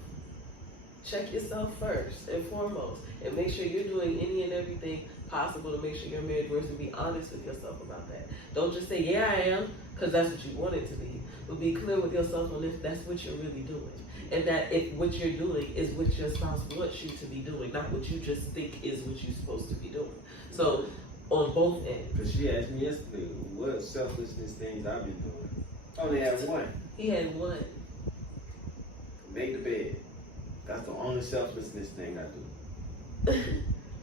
Check yourself first and foremost, and make sure you're doing any and everything possible to make sure your marriage works, and be honest with yourself about that. Don't just say, yeah, I am, because that's what you want it to be. But be clear with yourself on if that's what you're really doing. And that if what you're doing is what your spouse wants you to be doing, not what you just think is what you're supposed to be doing. So, on both ends. Because she asked me yesterday, what selflessness things I've been doing. I only had one. He had one. Make the bed. That's the only selflessness thing I do.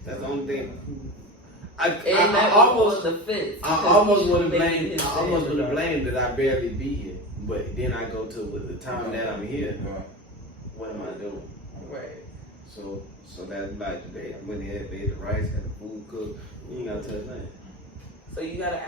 That's the only thing. I almost on the fence. I almost want to blame that I barely be here. But then I go to with the time that I'm here, what am I doing? Right. So that's like today. I went there, made the rice, had the food cooked. You ain't gotta touch nothing. So you gotta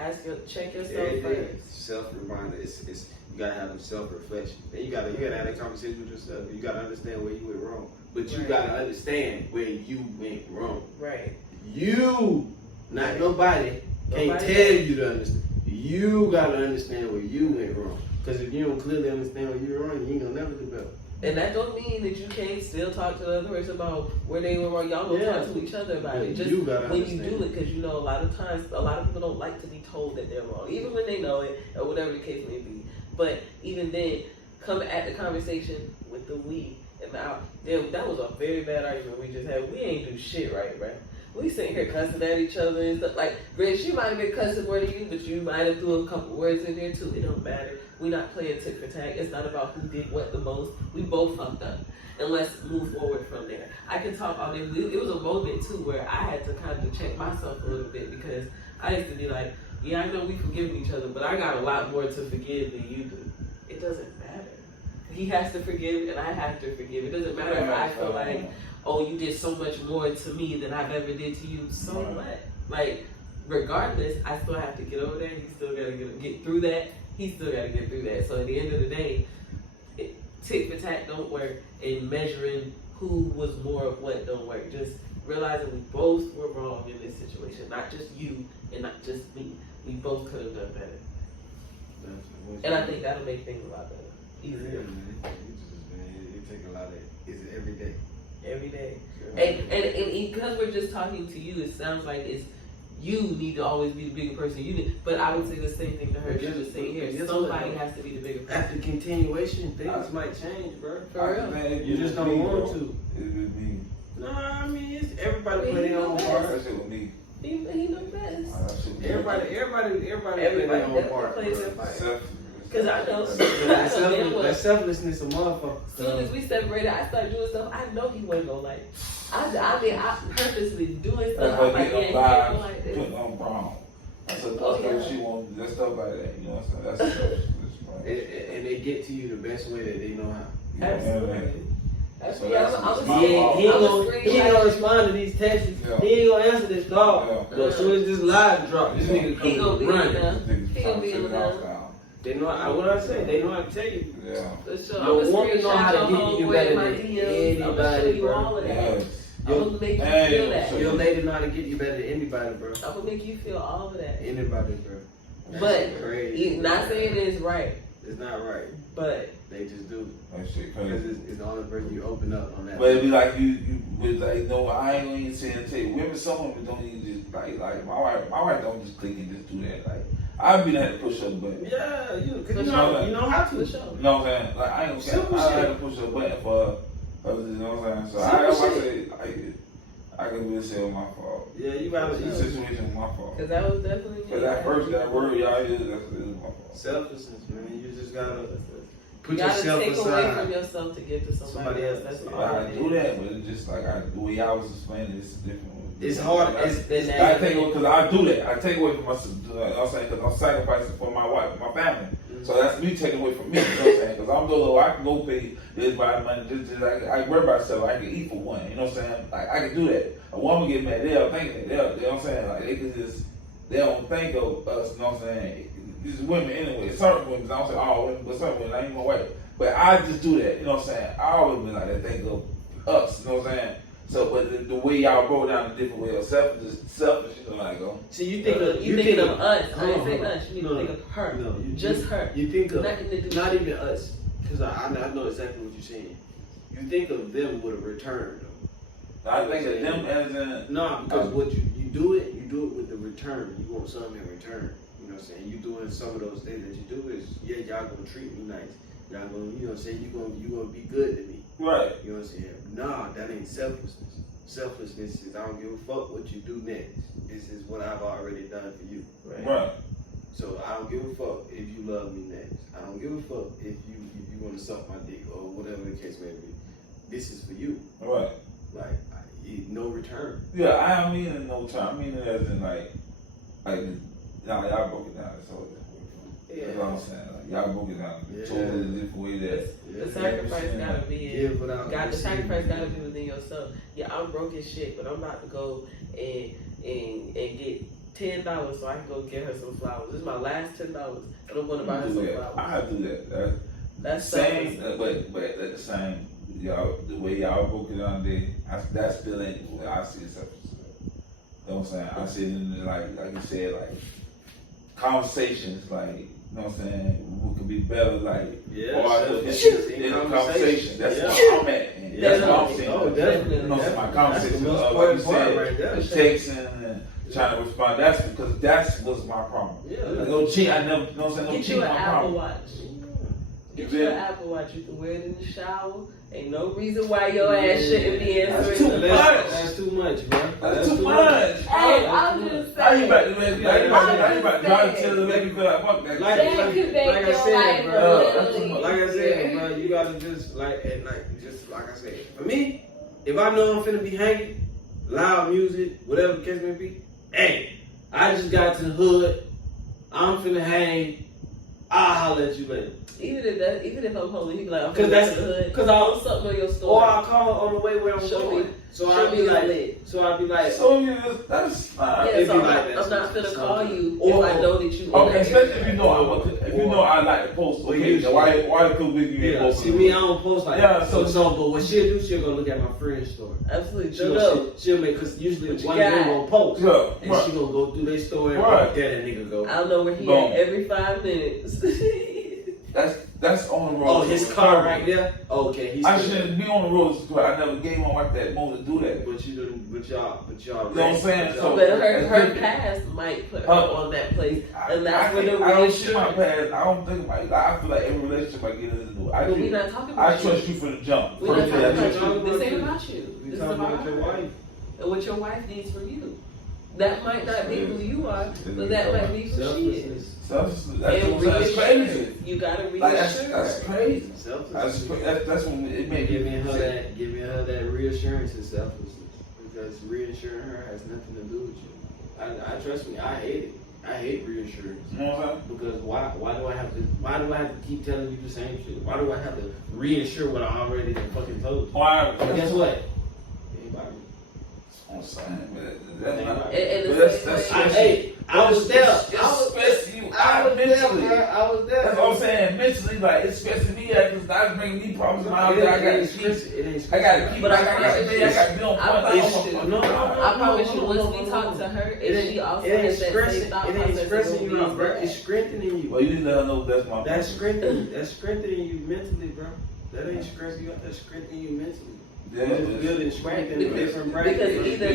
check yourself Everything. first. Self-reminder. It's you gotta have a self-reflection. Then you gotta have that conversation with yourself. You gotta understand where you went wrong. But you gotta understand where you went wrong. Right. You, not nobody, can't tell you to understand. You gotta understand where you went wrong. Because if you don't clearly understand where you went wrong, you ain't gonna never do better. And that don't mean that you can't still talk to the other person about where they were wrong. Y'all gonna talk to each other about it. Just you gotta when understand. you do it, because you know a lot of times, a lot of people don't like to be told that they're wrong, even when they know it or whatever the case may be. But even then, come at the conversation with the we and the out. Damn, that was a very bad argument we just had. We ain't do shit right, bro. We sitting here cussing at each other and stuff. Like, Rich, you might have been cussing more than you, but you might have threw a couple words in there too. It don't matter. We're not playing tit for tat. It's not about who did what the most. We both fucked up. And let's move forward from there. I can talk all day. It was a moment too where I had to kind of check myself a little bit, because I used to be like, yeah, I know we forgive each other, but I got a lot more to forgive than you do. It doesn't matter. He has to forgive and I have to forgive. It doesn't matter if I feel like, oh, you did so much more to me than I've ever did to you. So what? Like, regardless, I still have to get over there. He still got to get through that. He still got to get through that. So at the end of the day, tit for tat don't work, and measuring who was more of what don't work. Just realizing we both were wrong in this situation. situation, not just you and not just me. We both could have done better. And I think that'll make things a lot better. Easier. Yeah, man. It take a lot of, it's every day. Every day. Yeah. And because we're just talking to you, it sounds like it's you need to always be the bigger person. You need, but I would say the same thing to her. She was saying here, somebody has to be the bigger person. After continuation, things might change, bro. For real. Man, You just don't want to. It was me. No, I mean, it's everybody He play their own knows part. That shit was me. He knows best. Everybody play their own definitely part. plays their bro. part. Because I know, That selflessness, a motherfucker. as soon as we separated, I started doing stuff I know he wasn't gonna like. I purposely doing That's stuff. why I'm like, they yeah, he don't ain't gonna buy like this. putting on brown. That's a Oh, stuff yeah. she wants. That stuff like that. You know what I'm saying? That's selfishness, And they get to you the best way that they know how. right? Absolutely. So I'm that's a my He fault. ain't gonna respond to these texts. Yeah. He ain't gonna answer this call. Yeah. But as soon as this live drop, this nigga He gonna come be in running. there. He gonna be in Niggas there. down. They know what I say. They know how to tell you. Yeah. For sure. Your I'm woman know how to screenshot get you your better homeboy in my than DMs. I'm gonna show anybody, you bro. all of that. Yes. I'm gonna make you Hey, feel that. so Your lady know how to get you better than anybody, bro. I'm gonna make you feel all of that. Anybody, bro. That's But crazy. not saying it's right, It's not right. but They just do. That shit Because crazy. it's the only person you open up on that. But it be like you was like, no, I ain't gonna even say and tell you. Women, some women don't even just like my wife don't just click and just do that. Like I'd be there to push her button. Yeah, you For know how for to. sure. You know what I'm saying? Like I ain't gonna say Simple I had shit. to push a button for her. You know what I'm saying? So Simple I say like I can really say it was my fault. Yeah, you gotta. The situation was my fault. because that was definitely me. Cause that word y'all use, that's my fault. Selflessness, man. You just gotta You put gotta yourself take away aside. from yourself to give to somebody else. That's But all. I it do is. that, but it's just like the way y'all was explaining, it's different. It's hard. I take away because I do that. I take away from myself. You know what I'm saying? Because I'm sacrificing for my wife, my family. So that's me taking away from me. You know what I'm saying? Because I'm the I can go pay this by money. I can worry about myself. I can eat for one. You know what I'm saying? Like I can do that. A woman get mad. They'll think that. You know what I'm saying? Like they can just they don't think of us. You know what I'm saying? These women anyway. Certain women. I don't say all women, but certain women. I ain't my wife. But I just do that. You know what I'm saying? I always been like that. Think of us. You know what I'm saying? So, but the way y'all broke down a different way of selfish, you know, like go. See, you think of You think of us. I didn't say hold on. us. You need to think of her. No, Just her. You think of Nothing to do not with even us, because I know exactly what you're saying. You think of them with a return, though. I think of them as in No, because what you do it with the return. You want something in return. You know what I'm saying? You doing some of those things that you do is y'all gonna treat me nice. Y'all gonna you know what I'm saying, you gonna be good to me. right. You know what I'm saying? Nah, that ain't selflessness. Selflessness is I don't give a fuck what you do next. This is what I've already done for you. Right. So I don't give a fuck if you love me next. I don't give a fuck if you want to suck my dick or whatever the case may be. This is for you. Right. Like no return. Yeah, I mean in no time. I mean it as in like y'all broke it down. So that's what I'm saying. Like y'all broke it down. Yeah. Totally different way that. The sacrifice gotta be in. Give without The receiving. sacrifice gotta be within yourself. Yeah, I'm broke as shit, but I'm about to go and get $10 so I can go get her some flowers. This is my last $10, and I'm gonna buy her do some that. flowers. I do that. That's same, selfless. but at the same, y'all the way y'all broke it down there, that still ain't the way I see it. You know what I'm saying? I see it in like you said, like conversations, like you know what I'm saying, what could be better, like in a conversation. That's what I'm at. And that's what I'm saying. Oh, definitely. You know, so my conversation, That's the most like you important part said, right there. texting and trying to respond. That's because that's what's my problem. Yeah. No cheat. I never. You know what I'm saying? No Get cheat. you My an Apple problem. Watch. Get You you an feel? Apple Watch. You can wear it in the shower. Ain't no reason why your ass shouldn't be That's answering. too the much. phone. That's too much, bro. That's too much. Hey, I'm just Now you saying. about to make drive to the make you feel like fuck that. Like That could make I your said, life bro. a that's little too much. Like I said, easier. bro, you gotta just like I said. For me, if I know I'm finna be hanging, loud music, whatever the case may be, hey, I just got to the hood. I'm finna hang. I'll holler at you later. Even if I'm holding, he be like, I'm Cause going that's to the hood. cause I'll Post something on your or story. I'll call on the way where I'm Show going. me. So I'd be like, So that's fine. Yeah, It'd so be I'm like not, that. I'm not finna call you Or- if I know that you. Okay, especially if you know I like to post. Okay, then why could we be Yeah, posting? see me, I don't post like Yeah, that. so- But what she'll do, she'll go look at my friend's story. Absolutely. She'll make, because usually What you one of them got? gonna post. Yeah, And right. she gonna go through their story and Right. there that nigga go. I'll know where he Boom. at every 5 minutes. That's on the road. Oh, his car right there? Okay, he's I shouldn't be on the road, so I never gave my wife that moment to do that. But you didn't, but y'all. You know what I'm saying? So- But her That's past might put her on that place, and that's when the I don't see my reassurance. past. I don't think my. I feel like every relationship I get into, But we're not talking I about trust you. you from the jump. We're not First, talking I about trust you. This ain't about you. We This is talking about about your her. wife. And what your wife needs from you. That might not be who you are, but that might be who she is. Selflessness. That's crazy. You gotta Like reassure that's her. crazy. Selflessness. That's when it made Giving me her that reassurance is selflessness, because reassuring her has nothing to do with you. I trust me, I hate it. I hate reassurance. You know what I'm saying? Because why do I have to keep telling you the same shit? Why do I have to reassure what I already done fucking told you? Why? And guess what? Anybody? I'm saying, man, that's not. And But the that's same way- Hey, I was there. It's stressing you I out was there, mentally. bro. I was there. That's what I'm saying. Mentally, like it's stressing me out because that's bringing me problems in my house. I got to keep. I got to keep. But I got to be on point. I promise you, once we talk to her, and she also has that same thought It ain't process, stressing you out, bro. it's It's strengthening you. Well, you need to let her know that's my. That's strengthening you mentally, bro. That ain't stressing you out. That's strengthening you mentally. Yeah, Building strength in a different bracket. because either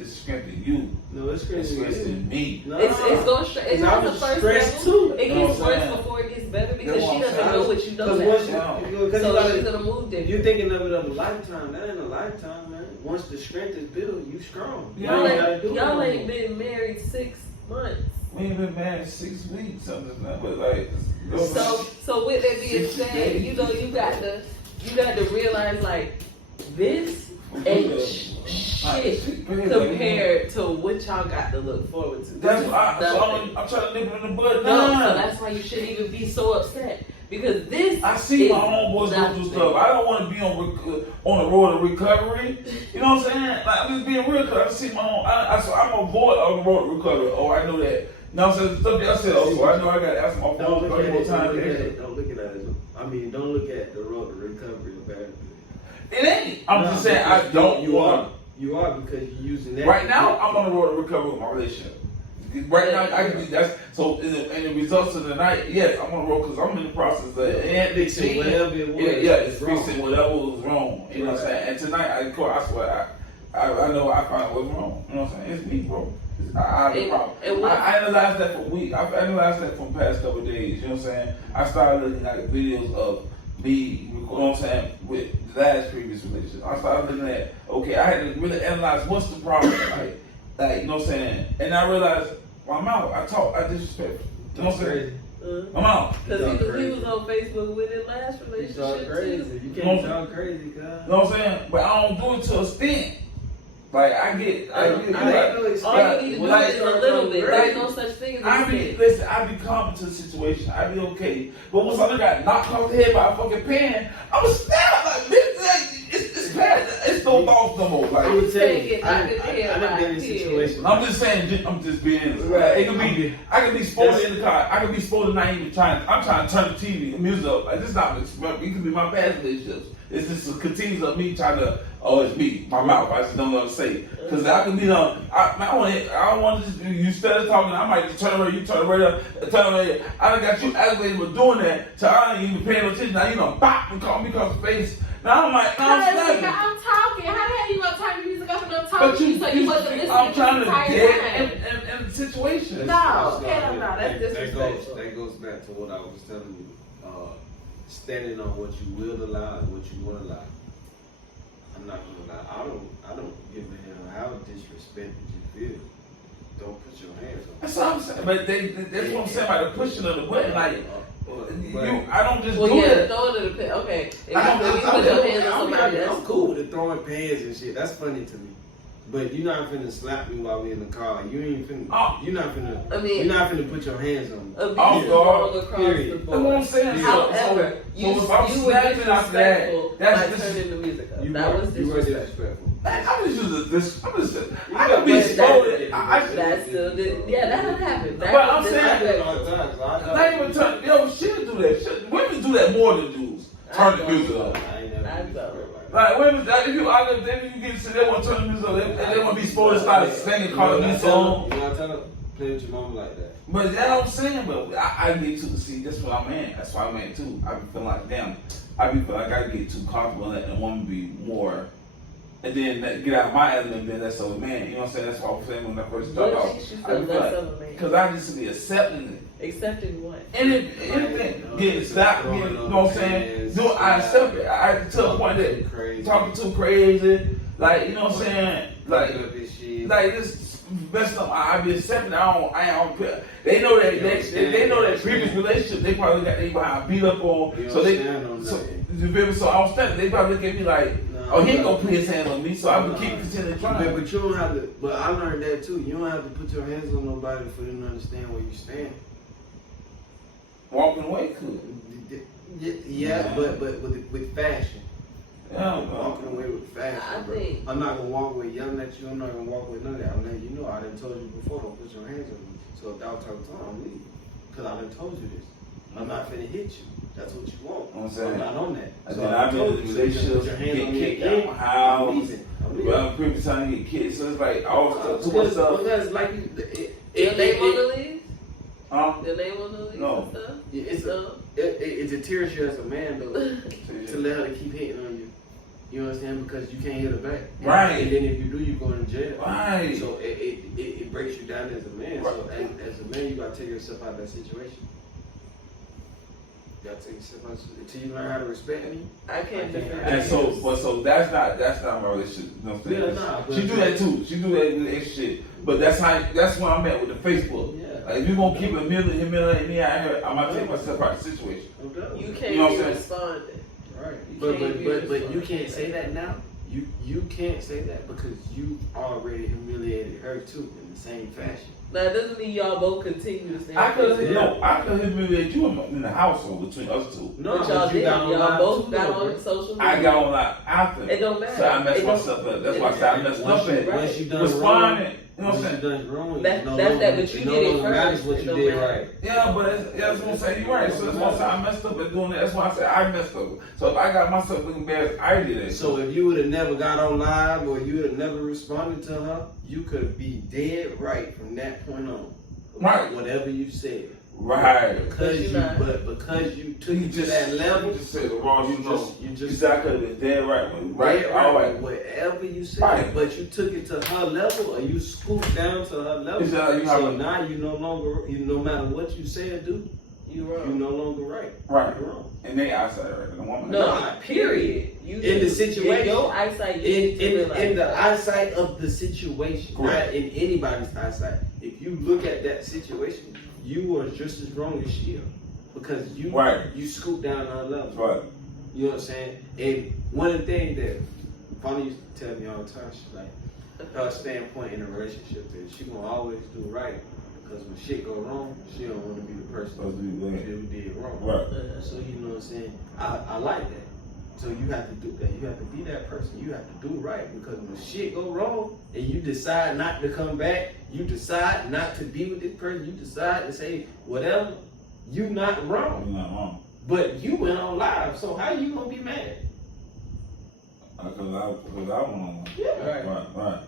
it's strengthening you. No, it's It's strengthening you. strengthening me. No, it's going straight. It's I on the was first stressed level. too. It You know gets what I'm worse saying? before it gets better because That's she what I'm doesn't saying. know what you know Because now. once So she's gonna move different. you're thinking of it of a lifetime. That ain't a lifetime, man. Once the strength is built, you strong. You Y'all ain't gotta do ain't, it y'all no ain't more. been married 6 months. We ain't been married 6 weeks, something like that, but like. So with that being said, you know you got to realize like this ain't shit compared to what y'all got to look forward to. That's why Nothing. I'm trying to nip it in the bud. No, so that's why you shouldn't even be so upset because this. I see my is homeboys go through nothing. stuff. I don't want to be on the road to recovery. You know what I'm saying? Like, I'm just being real because I see my own. I'm on board on the road to recovery. Oh, I know that. Now I'm saying stuff that I said. Oh, so I know I got to ask my phone Don't look 30 at more it. times. Don't look at it. I mean, don't look at the road to recovery or bad. It ain't. I'm just saying I don't You want. are. You are because you're using that. Right now, I'm on the road to recovery with my relationship. Right now, I can be. That's so. In the results of the night, yes, I'm on the road because I'm in the process of fixing whatever it was. it's fixing whatever was wrong. You know what I'm saying? And tonight, I swear, I know I found what's wrong. You know what I'm saying? It's me, bro. I have a problem. I analyzed that for weeks. I've analyzed that from the past couple of days. You know what I'm saying? I started looking at videos of me, you know what I'm saying, with the last previous relationship. I started looking at, okay, I had to really analyze what's the problem, like you know what I'm saying? And I realized, well, I'm out. I talk, I disrespect. You know what I'm saying? I'm out. Because he was on Facebook with his last relationship too. You can't talk crazy, cuz. You know what I'm saying? But I don't do it to a extent. Like I get all you need to do is a little bit. There's no such thing as a bit. Listen, I be calm to the situation. I be okay. But once I got knocked off the head by a fucking pen, I'm a snap. Like, it's bad. It's no thoughts no more. Like, I would tell you, I I've been in situations. I'm just saying. I'm just being. Right. It could be. I could be supposed in the car. I could be supposed to not even trying. I'm trying to turn the TV, the music up. Like this is not. It could be my past relationships. It's just a continues of me trying to. Oh, it's me, my mouth. I just don't know what to say. Because I can be done. I don't want to just, you started talking, I might just turn around, you turn around, I done got you aggravated with doing that, so I ain't even paying no attention. Now you done bop and call me across the face. Now I'm like, I'm talking. How the hell you gonna turn the music up and I'm talking but to you so you wasn't listening I'm trying to the entire get time? in the situation. No, hell no, that's disrespectful. That goes back to what I was telling you. Standing on what you will allow and what you won't allow. I'm not gonna lie. I don't give a hell how disrespected you feel. Don't put your hands on. That's what I'm saying. But that's what I'm saying about the pushing of the button. Like, I don't just Well, do yeah, that. throwing it a pin. Okay. If you I'm put your hands on somebody, that's I'm cool with the throwing pans and shit. That's funny to me. But you're not finna slap me while we in the car. You ain't finna. You're not finna. I mean, you're not finna put your hands on me. abuse Oh, is God. wrong across Period. the That's what board. I'm saying. However, you if I'm were snapping after that, disrespectful by that's turning the music up. You That were was disrespectful. disrespectful. Man, I'm just using this. I'm just. You I got can be bad exploded. habits. That's still good. Yeah, that'll happen. But I'm I saying, do it all the time, so I know. not even turn. Yo, she'll do that. Women do that more than dudes. Turn the music up. I ain't never I been know. like that. Like women, like, if you out there, then you get to they want to turn the music up. They want to be supposed to start singing, calling me song. You know, tell them, play with your mama like that. But that's what I'm saying. But I get to see. That's what I'm in. That's why I'm in too. I be feeling like damn. I be feeling like I get too comfortable letting a woman be more. And then get out of my element, then that's a man. You know what I'm saying? That's what I was saying when I first started What off. makes you I feel be less like, of a man? because I just be accepting it. Accepting what? Anything, getting stopped, getting, you know what I'm saying? No, I accept it. I to a point that talking too crazy, like, you know what I'm saying? Like this messed up. I be accepting. I don't. They know that they know that previous relationship. They probably got they behind beat up on. So they. So I was standing. They probably look at me like, oh, he ain't gonna put his hands on me. So I would keep continuing trying. But you don't have to. But I learned that too. You don't have to put your hands on nobody for them to understand where you stand. Walking away could. Yeah, but with fashion. Yeah, Walking away with fashion, bro. I'm not gonna walk away yelling at you. I'm not gonna walk away none of that. I'm letting you know. I done told you before. Don't put your hands on me. So if that was talking to I'm leaving. Cause I done told you this. I'm not finna hit you. That's what you want. I'm saying. I'm not on that. And then I've been in relationships, get kicked out my house. Well, previous time you get kicked, so it's like all too much stuff. Because like Did they want to leave? Huh? Did they want to leave? No. And stuff? It deters you as a man though to let her keep hitting on you. You understand? Because you can't hit her back. Right. And then if you do, you go in jail. Right. So it breaks you down as a man. Right. So as a man, you gotta take yourself out of that situation. You gotta take yourself out until you learn how to respect me. I can't defend And so that's not my relationship. You know what I'm saying? Yeah, nah, she do that too. She do that extra shit. But that's where I'm at with the Facebook. Yeah. Like if you gonna keep humiliating me out here, I'm gonna take myself out of the situation. You can't You know what be I'm saying? responding. Right. But But you can't say that now. You can't say that because you already humiliated her too in the same fashion. Now, it doesn't mean y'all both continue to stay. I could humiliate you in the household between us two. No, But y'all you did. got on Y'all live both too, got though, on social media. I got on like after. It don't matter. So I messed It don't- myself up. That's why I said I messed up at. Once you done Responding. wrong, You know what I'm once saying? you done wrong, That's no that, longer- but you it did no it longer matters first. what It you don't did matter. right. Yeah, but that's what I'm saying. You're right. So that's why I said I messed up at doing that. That's why I said I messed up. So if I got myself looking bad, I did it. So if you would have never got on live or you would have never responded to her, you could be dead right from that point on. Right. Whatever you said. Right. Because But you, you're not. because you took it to that level, You just said the wrong. you You just said I could have been dead right. Right. dead All right. right. Whatever you said, Right. but you took it to her level, or you scooped down to her level. Is that- you So have a- now you no longer, no matter what you say or do, You you're wrong. no longer right. Right. You're wrong. And they outside right. The woman. No, Nah, period. You In the situation. in your eyesight, you need to realize In the that. eyesight of the situation, Correct. not in anybody's eyesight. If you look at that situation, you are just as wrong as she is. Because you scoop down her level. Right. You know what I'm saying? And one of the things that Bonnie used to tell me all the time, she's like, her standpoint in a relationship is she gonna always do right. Because when shit go wrong, she don't want to be the person Supposed to be bad. who did wrong. Right. So you know what I'm saying? I like that. So you have to do that. You have to be that person. You have to do right. Because when shit go wrong and you decide not to come back, you decide not to be with this person, you decide to say whatever, you not wrong. You're not wrong. But you went on live, so how you gonna be mad? Because I went on. Yeah. Right.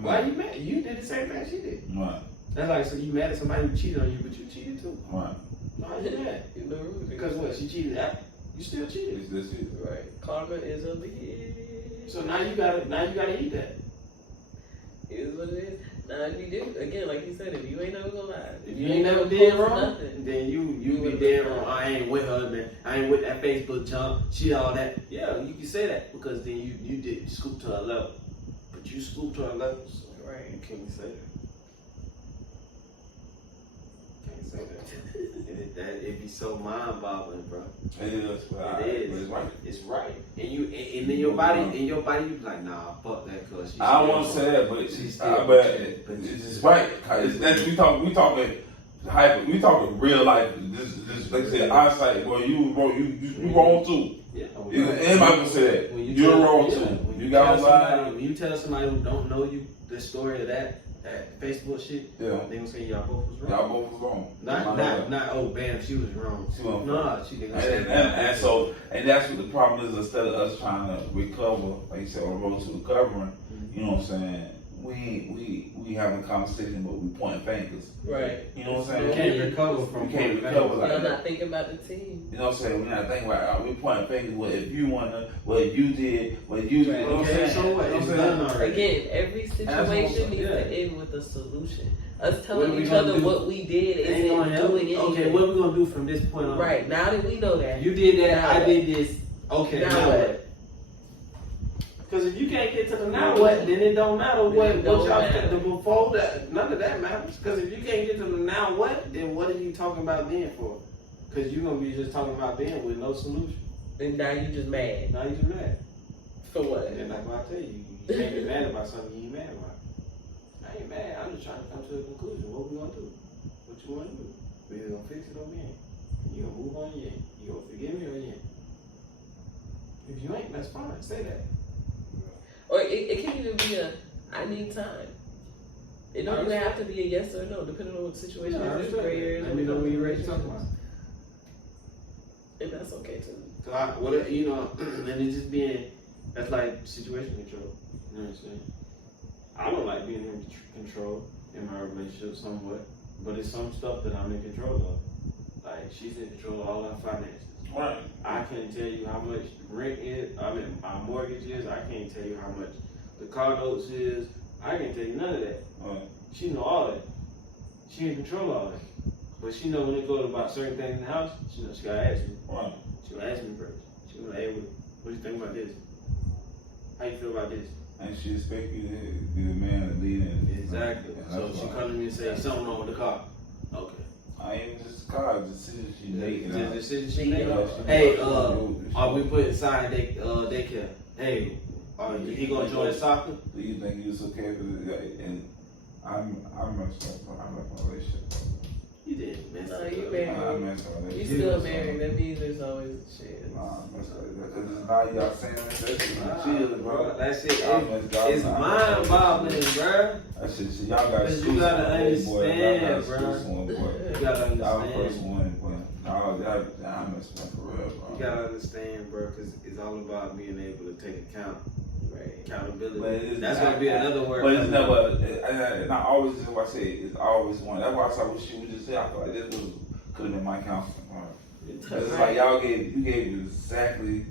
Why you mad? You did the same thing she did. Right. That's like, so you mad at somebody who cheated on you, but you cheated too. Right. No, you mad. You know, Because what? She cheated after. You still cheated. It's this shit. right? Karma is a bitch. So now you gotta eat that. It is what it is. Now, if you do, again, like you said, if you ain't never gonna lie, If you ain't never did post wrong, nothing, then you be dead wrong. I ain't with her, man. I ain't with that Facebook jump. She all that. Yeah, you can say that because then you did scoop to her level. But you scooped to her level, so right? you can't say that. Can't say that. It'd be so mind-boggling, bro. It is. It is. But it's right. It's right. And in your body, you be like, nah, fuck that, cause I don't want to say that, but She's but it's right. That's we talking We talking real life. This like I said, eyesight. Well, you wrong. You wrong too. Yeah. Anybody can say that. You're wrong too. When You got when you tell somebody who don't know you the story of that Facebook shit, Yeah. they gonna say y'all both was wrong. Y'all both was wrong. Not oh bam, she was wrong. She was No, she didn't. And so that's what the problem is. Instead of us trying to recover, like you said, on the road to recovering, you know what I'm saying? We having a conversation, but we pointing fingers. Right. You know what I'm saying? You can't recover from. You can't recover like I'm that. not thinking about the team. You know what I'm saying? We're not thinking about we pointing fingers. Well, if you wanna, what you did, what you did. You know what I'm Okay, saying? so what? You know It's what I'm saying? done already. Again, every situation needs to end with a solution. Us telling each other what we did isn't doing anything. Okay, what we gonna do from this point on? Right, now that we know that. You did that, Now I what? did this. Okay, now what? Because if you can't get to the now what, then it don't matter what y'all said before that. None of that matters. Because if you can't get to the now what, then what are you talking about then for? Because you're gonna be just talking about then with no solution. And now you just mad. Now you just mad. For what? And like what I tell you, you can't get mad about something you ain't mad about. I ain't mad. I'm just trying to come to a conclusion. What we gonna do? What you wanna do? We either gonna fix it or we ain't. You gonna move on? You ain't. You gonna forgive me or you ain't? If you ain't, that's fine. Say that. Or it can even be I need time. It don't even have to be a yes or no, depending on what the situation is. Gray areas. Let me know when you're ready to talk about it. And that's okay too. So and it just being, that's like situation control. You know what I'm saying? I don't like being in control in my relationship somewhat, but it's some stuff that I'm in control of. Like she's in control of all our finances. Right. I can't tell you how much rent is, my mortgage is, I can't tell you how much the car notes is, I can't tell you none of that. Right. She know all that. She in control of all that. But she know when it goes about certain things in the house, she knows she gotta ask me. Right. She gonna ask me first. She gonna hey, what do you think about this? How you feel about this? And she expect you to be the man that lead in. Exactly. So she come to me and say, something wrong with the car. Okay. I ain't just car, the decision she making. The decision she made. Hey, are we putting sign daycare? Hey, he gonna join soccer? Do you think it's okay for the and I'm messed up. I left my relationship. You did mess No, up. you married. I messed up. You still married, that means there's always a chance. Nah, I messed up. Because now y'all saying that shit, bro. That shit, it's mind boggling, bro. That shit, y'all got Cause you gotta understand, bro. You gotta Y'all understand. first one, but I messed up for real, bro. You gotta understand, bro, because it's all about being able to take accountability. But That's gonna be another word. But it's never, and I always, that's why I say it's always one. That's why I said what she would just say. I feel like this could have been my counseling. Right? It's like y'all gave exactly,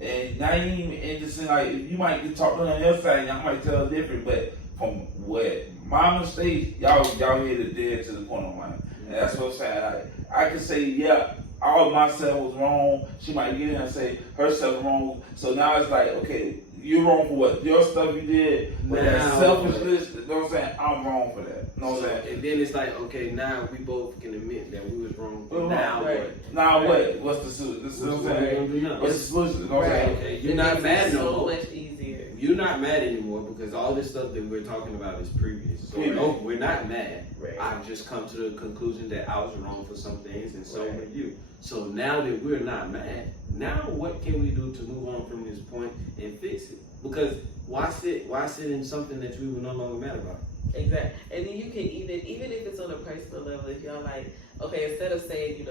and now you even interesting. Like you might get talked on the other side, y'all might tell different, but from what my mistakes, y'all hit it dead to the point of mine. And that's what I'm saying. I could say, yeah, all of myself was wrong. She might get in and say herself wrong. So now it's like, okay, you're wrong for what? Your stuff you did, but that selfishness, you know what I'm saying? I'm wrong for that. You know what I'm saying? And then it's like, okay, now we both can admit that we was wrong. Now what? Now what? What's the solution? This is what I'm saying. What's the solution? You know what I'm saying? Okay, you're not mad no more. So much easier. You're not mad anymore because all this stuff that we're talking about is previous. So no, we're not mad. Right. I've just come to the conclusion that I was wrong for some things and so were you. So now that we're not mad, now what can we do to move on from this point and fix it? Because why sit in something that we were no longer mad about? Exactly. And then you can even if it's on a personal level, if y'all like, okay, instead of saying,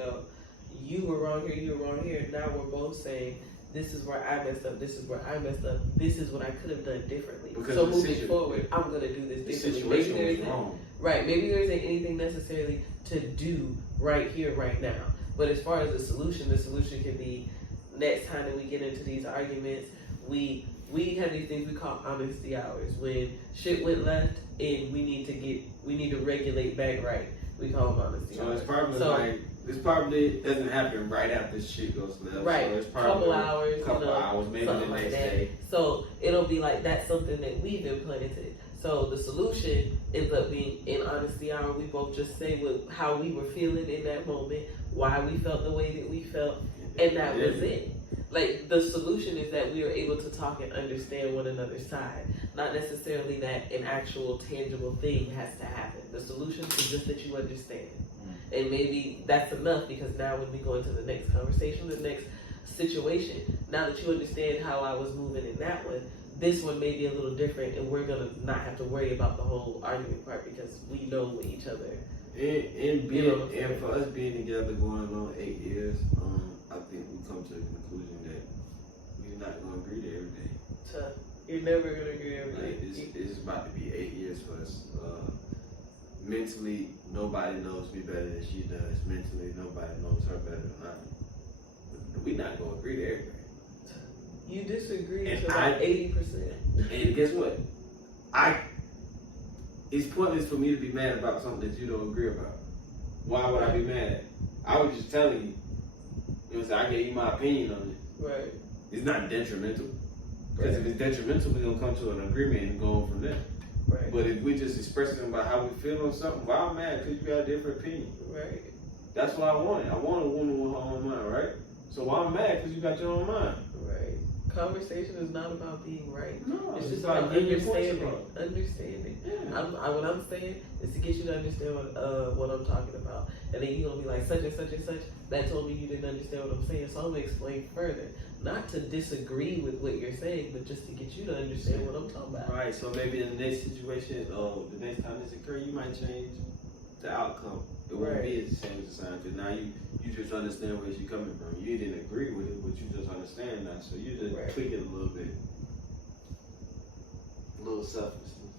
you were wrong here, you were wrong here, now we're both saying, this is where I messed up, this is where I messed up, this is what I could have done differently. Because so moving forward, I'm gonna do this differently. The situation was wrong. Right, maybe there isn't anything necessarily to do right here, right now. But as far as the solution can be next time that we get into these arguments, we have these things we call honesty hours. When shit went left and we need to regulate back right, we call them honesty hours. This probably doesn't happen right after shit goes left. Right, So it's probably couple hours, maybe the next day. So it'll be like that's something that we've implemented. So the solution ends up being in honesty hour. We both just say how we were feeling in that moment, why we felt the way that we felt, and that was it. Like the solution is that we are able to talk and understand one another's side, not necessarily that an actual tangible thing has to happen. The solution is just that you understand. And maybe that's enough, because now when we go into the next conversation, the next situation, now that you understand how I was moving in that one, this one may be a little different, and we're gonna not have to worry about the whole argument part because we know what each other. And for us being together going on 8 years, I think we come to the conclusion that we're not gonna agree to every day. So you're never gonna agree every Like, day. it's about to be 8 years for us. Mentally, nobody knows me better than she does. Mentally, nobody knows her better than I do. We're not gonna agree to everything. You disagree And to about 80%. And guess what? It's pointless for me to be mad about something that you don't agree about. Why would I be mad at it? I was just telling you. You know what I'm saying? I gave you my opinion on it. Right. It's not detrimental. Because if it's detrimental, we're going to come to an agreement and go on from there. Right. But if we're just expressing about how we feel on something, why I'm mad? Because you got a different opinion. Right. That's what I wanted. I want a woman with her own mind, right? So why I'm mad? Because you got your own mind. Right. Conversation is not about being right. No, It's just about about getting your points understanding. across. Understanding. Yeah. What I'm saying is to get you to understand what I'm talking about. And then you're going to be like, such and such and such, that told me you didn't understand what I'm saying. So I'm going to explain further. Not to disagree with what you're saying, but just to get you to understand what I'm talking about. Right, so maybe in the next situation, the next time this occurs, you might change the outcome. It won't be as the same as the sign, because now you just understand where she's coming from. You didn't agree with it, but you just understand now, so you just tweak it a little bit. A little selflessness.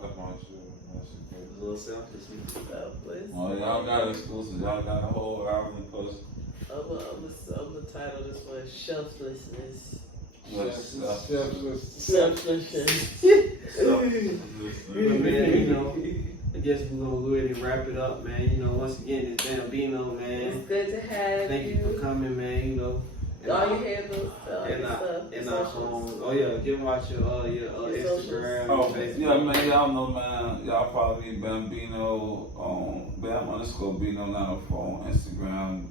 That's my shit. That's okay. A little selflessness. Selfless. Oh, y'all got exclusive. Y'all got a whole album plus. I'm gonna title this one Shelflessness. Selfless. Selflessness. But man, you know, I guess we're gonna go ahead and wrap it up, man. You know, once again, it's Beano, man. It's good to have Thank you for coming, man. You know, all your handles, all your stuff. and our phone. Oh yeah, give them out your Instagram, Oh, Facebook. yeah, man, y'all know, man. Y'all follow me, Bambino, Bam_Bino 904 on Instagram.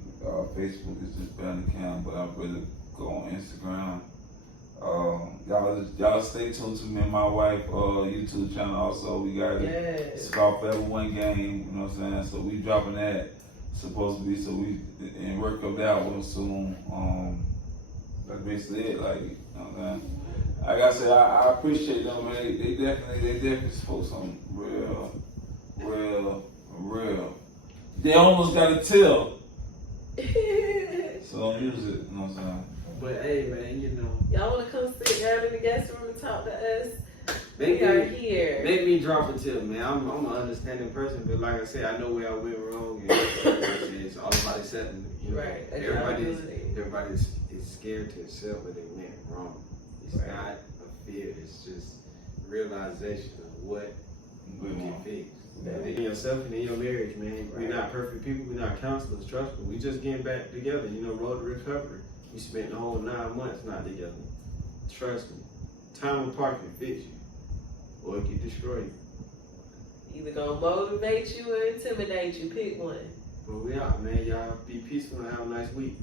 Facebook is just Beano Cam, but I really go on Instagram. Y'all stay tuned to me and my wife YouTube channel also. We got it's called Forever One Game, you know what I'm saying? So we dropping that, supposed to be, so we and work up that one soon. That's basically it, like, you know what I'm saying? Like I said, I appreciate them, man. They definitely spoke something real. They almost got a tell. So don't use it, you know what I'm saying? But hey, man, you know, y'all want to come sit down in the guest room and talk to us? we are here. Make me drop a tip, man. I'm an understanding person, but like I said, I know where I went wrong, and it's all about accepting. You know, Right. everybody is scared to accept where they went wrong. It's not a fear. It's just realization of what we can fix. In yourself and in your marriage, man. We're not perfect people. We're not counselors. Trust me. We just getting back together. You know, road to recovery. We spent the whole 9 months not together. Trust me. Time apart can fix you, or it can destroy you. Either gonna motivate you or intimidate you. Pick one. But we out, man. Y'all be peaceful and have a nice week.